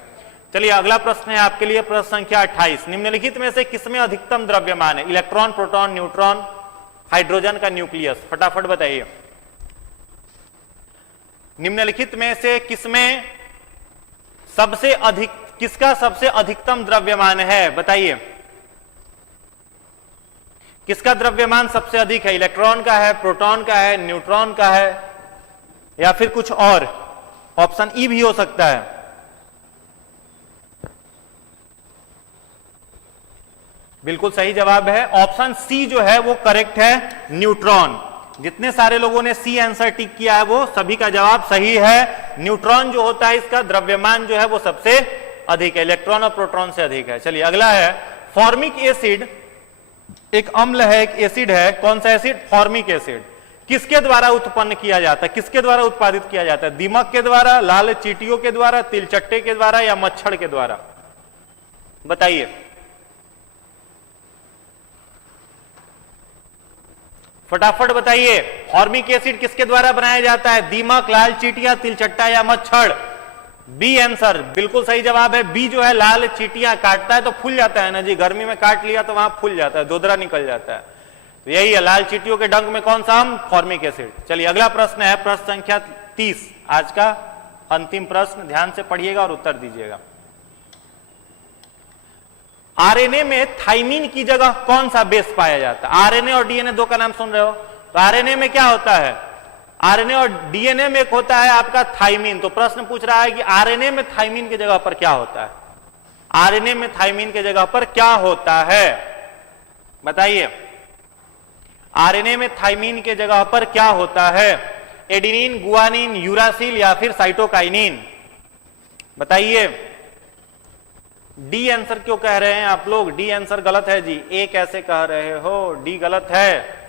चलिए अगला प्रश्न है आपके लिए, प्रश्न संख्या 28। निम्नलिखित में से किसमें अधिकतम द्रव्यमान है? इलेक्ट्रॉन, प्रोटॉन, न्यूट्रॉन, हाइड्रोजन का न्यूक्लियस? फटाफट बताइए, निम्नलिखित में से किसमें सबसे अधिक, किसका सबसे अधिकतम द्रव्यमान है? बताइए, किसका द्रव्यमान सबसे अधिक है? इलेक्ट्रॉन का है, प्रोटॉन का है, न्यूट्रॉन का है या फिर कुछ और? ऑप्शन ई भी हो सकता है। बिल्कुल सही जवाब है ऑप्शन सी जो है वो करेक्ट है, न्यूट्रॉन। जितने सारे लोगों ने सी आंसर टिक किया है वो सभी का जवाब सही है। न्यूट्रॉन जो होता है इसका द्रव्यमान जो है वो सबसे अधिक है, इलेक्ट्रॉन और प्रोटॉन से अधिक है। चलिए अगला है, फॉर्मिक एसिड एक अम्ल है, एक एसिड है। कौन सा एसिड? Formic acid. किसके द्वारा उत्पन्न किया जाता है? किसके द्वारा उत्पादित किया जाता है? दीमक के द्वारा, लाल चींटियों के द्वारा, तिलचट्टे के द्वारा या मच्छर के द्वारा? बताइए, फटाफट बताइए। फॉर्मिक एसिड किसके द्वारा बनाया जाता है? दीमक, लाल चींटियां, तिलचट्टा या मच्छर? बी आंसर, बिल्कुल सही जवाब है। बी जो है लाल चींटियां काटता है तो फूल जाता है ना जी, गर्मी में काट लिया तो वहां फूल जाता है, दोदरा निकल जाता है। तो यही है, लाल चींटियों के डंक में कौन सा? हम फॉर्मिक एसिड। चलिए अगला प्रश्न है, प्रश्न संख्या 30, आज का अंतिम प्रश्न। ध्यान से पढ़िएगा और उत्तर दीजिएगा। आरएनए में थाइमिन की जगह कौन सा बेस पाया जाता है? आरएनए और डीएनए दो का नाम सुन रहे हो, तो आरएनए में क्या होता है? आरएनए और डीएनए में एक होता है आपका थाइमिन। तो प्रश्न पूछ रहा है कि आरएनए में थाइमिन की जगह पर क्या होता है? आरएनए में थाइमिन की जगह पर क्या होता है? बताइए, आरएनए में थाइमिन के जगह पर क्या होता है? एडिनिन, गुआनिन, यूरासिल या फिर साइटोकाइनिन? बताइए। डी आंसर क्यों कह रहे हैं आप लोग? डी आंसर गलत है जी। ए कैसे कह रहे हो? डी गलत है।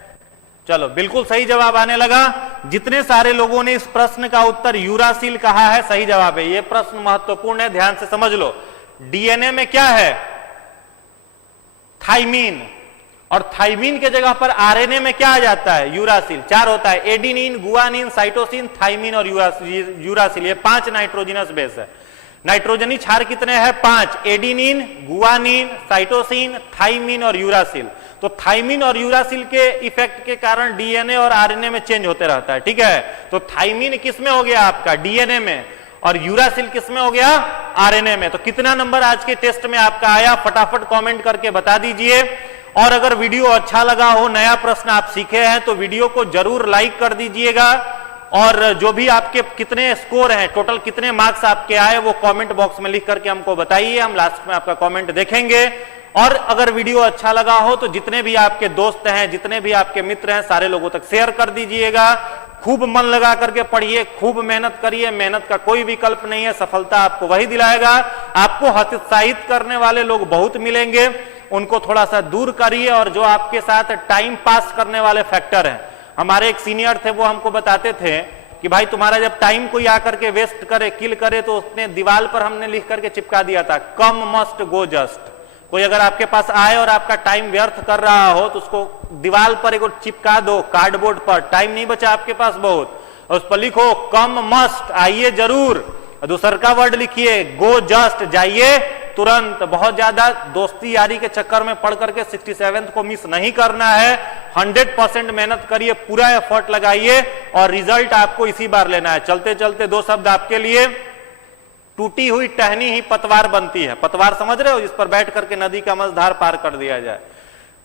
चलो बिल्कुल सही जवाब आने लगा। जितने सारे लोगों ने इस प्रश्न का उत्तर यूरासिल कहा है सही जवाब है। यह प्रश्न महत्वपूर्ण है, ध्यान से समझ लो। डीएनए में क्या है? थाइमीन, और थाइमीन के जगह पर आरएनए में क्या आ जाता है? यूरासिल। 4 होता है, एडिनिन, गुआनिन, साइटोसिन, थाइमीन और यूरासिल। ये 5 नाइट्रोजनस बेस है। नाइट्रोजनी क्षार कितने हैं? 5, एडिनिन, गुआनिन, साइटोसिन, थाइमीन और यूरासिल। तो थाइमीन और यूरासिल के इफेक्ट के कारण डीएनए और आरएनए में चेंज होते रहता है, ठीक है। तो थाइमीन किस में हो गया आपका? डीएनए में, और यूरासिल किस में हो गया? आरएनए में। तो कितना नंबर आज के टेस्ट में आपका आया? फटाफट कमेंट करके बता दीजिए। और अगर वीडियो अच्छा लगा हो, नया प्रश्न आप सीखे हैं, तो वीडियो को जरूर लाइक कर दीजिएगा। और जो भी आपके कितने स्कोर हैं, टोटल कितने मार्क्स आपके आए, वो कमेंट बॉक्स में लिख करके हमको बताइए। हम लास्ट में आपका कमेंट देखेंगे। और अगर वीडियो अच्छा लगा हो तो जितने भी आपके दोस्त हैं, जितने भी आपके मित्र हैं, सारे लोगों तक शेयर कर दीजिएगा। खूब मन लगा करके पढ़िए, खूब मेहनत करिए। मेहनत का कोई विकल्प नहीं है, सफलता आपको वही दिलाएगा। आपको हतोत्साहित करने वाले लोग बहुत मिलेंगे, उनको थोड़ा सा दूर करिए। और जो आपके साथ टाइम पास करने वाले फैक्टर हैं, हमारे एक सीनियर थे, वो हमको बताते थे कि भाई तुम्हारा जब टाइम कोई आकर के वेस्ट करे, किल करे, तो उसने दीवार पर हमने लिख करके चिपका दिया था, कम मस्ट गो जस्ट। कोई अगर आपके पास आए और आपका टाइम व्यर्थ कर रहा हो तो उसको दीवार पर एक चिपका दो, कार्डबोर्ड पर। टाइम नहीं बचा आपके पास बहुत, और उस पर लिखो कम मस्ट, आइए जरूर। दूसरा का वर्ड लिखिए गो जस्ट, जाइए तुरंत। बहुत ज्यादा दोस्ती यारी के चक्कर में पढ़ करके 67th को मिस नहीं करना है। 100% मेहनत करिए, पूरा एफर्ट लगाइए, और रिजल्ट आपको इसी बार लेना है। चलते चलते 2 शब्द आपके लिए। टूटी हुई टहनी ही पतवार बनती है। पतवार समझ रहे हो, जिस पर बैठ करके नदी का मझधार पार कर दिया जाए।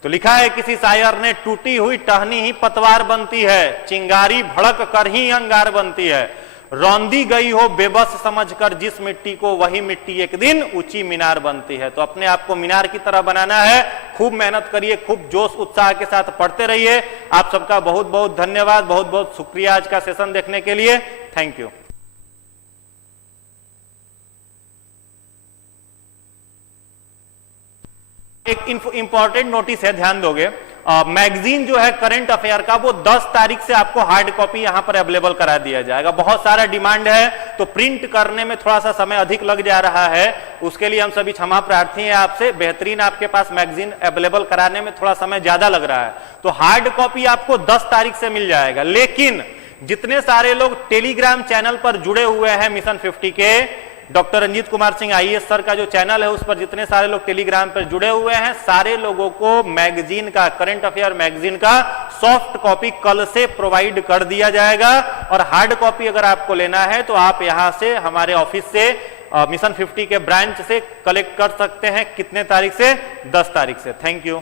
तो लिखा है किसी शायर ने, टूटी हुई टहनी ही पतवार बनती है, चिंगारी भड़क कर ही अंगार बनती है। रौंदी गई हो बेबस समझकर जिस मिट्टी को, वही मिट्टी एक दिन ऊंची मीनार बनती है। तो अपने आप को मीनार की तरह बनाना है। खूब मेहनत करिए, खूब जोश उत्साह के साथ पढ़ते रहिए। आप सबका बहुत बहुत धन्यवाद, बहुत बहुत शुक्रिया आज का सेशन देखने के लिए। Thank you. एक इंपॉर्टेंट नोटिस है, ध्यान दोगे। मैगजीन जो है करंट अफेयर का, वो 10 तारीख से आपको हार्ड कॉपी यहां पर अवेलेबल करा दिया जाएगा। बहुत सारा डिमांड है, तो प्रिंट करने में थोड़ा सा समय अधिक लग जा रहा है। उसके लिए हम सभी क्षमा प्रार्थी हैं आपसे। बेहतरीन आपके पास मैगजीन अवेलेबल कराने में थोड़ा समय ज्यादा लग रहा है, तो हार्ड कॉपी आपको 10 तारीख से मिल जाएगा। लेकिन जितने सारे लोग टेलीग्राम चैनल पर जुड़े हुए हैं मिशन 50 के, doctor Ranjit Kumar Singh IAS sir का जो चैनल है, उस पर जितने सारे लोग टेलीग्राम पर जुड़े हुए हैं, सारे लोगों को मैगजीन का, करंट अफेयर मैगजीन का सॉफ्ट कॉपी कल से प्रोवाइड कर दिया जाएगा। और हार्ड कॉपी अगर आपको लेना है तो आप यहां से हमारे ऑफिस से, मिशन 50 के ब्रांच से कलेक्ट कर सकते हैं। कितने तारीख से? 10 तारीख से। Thank you.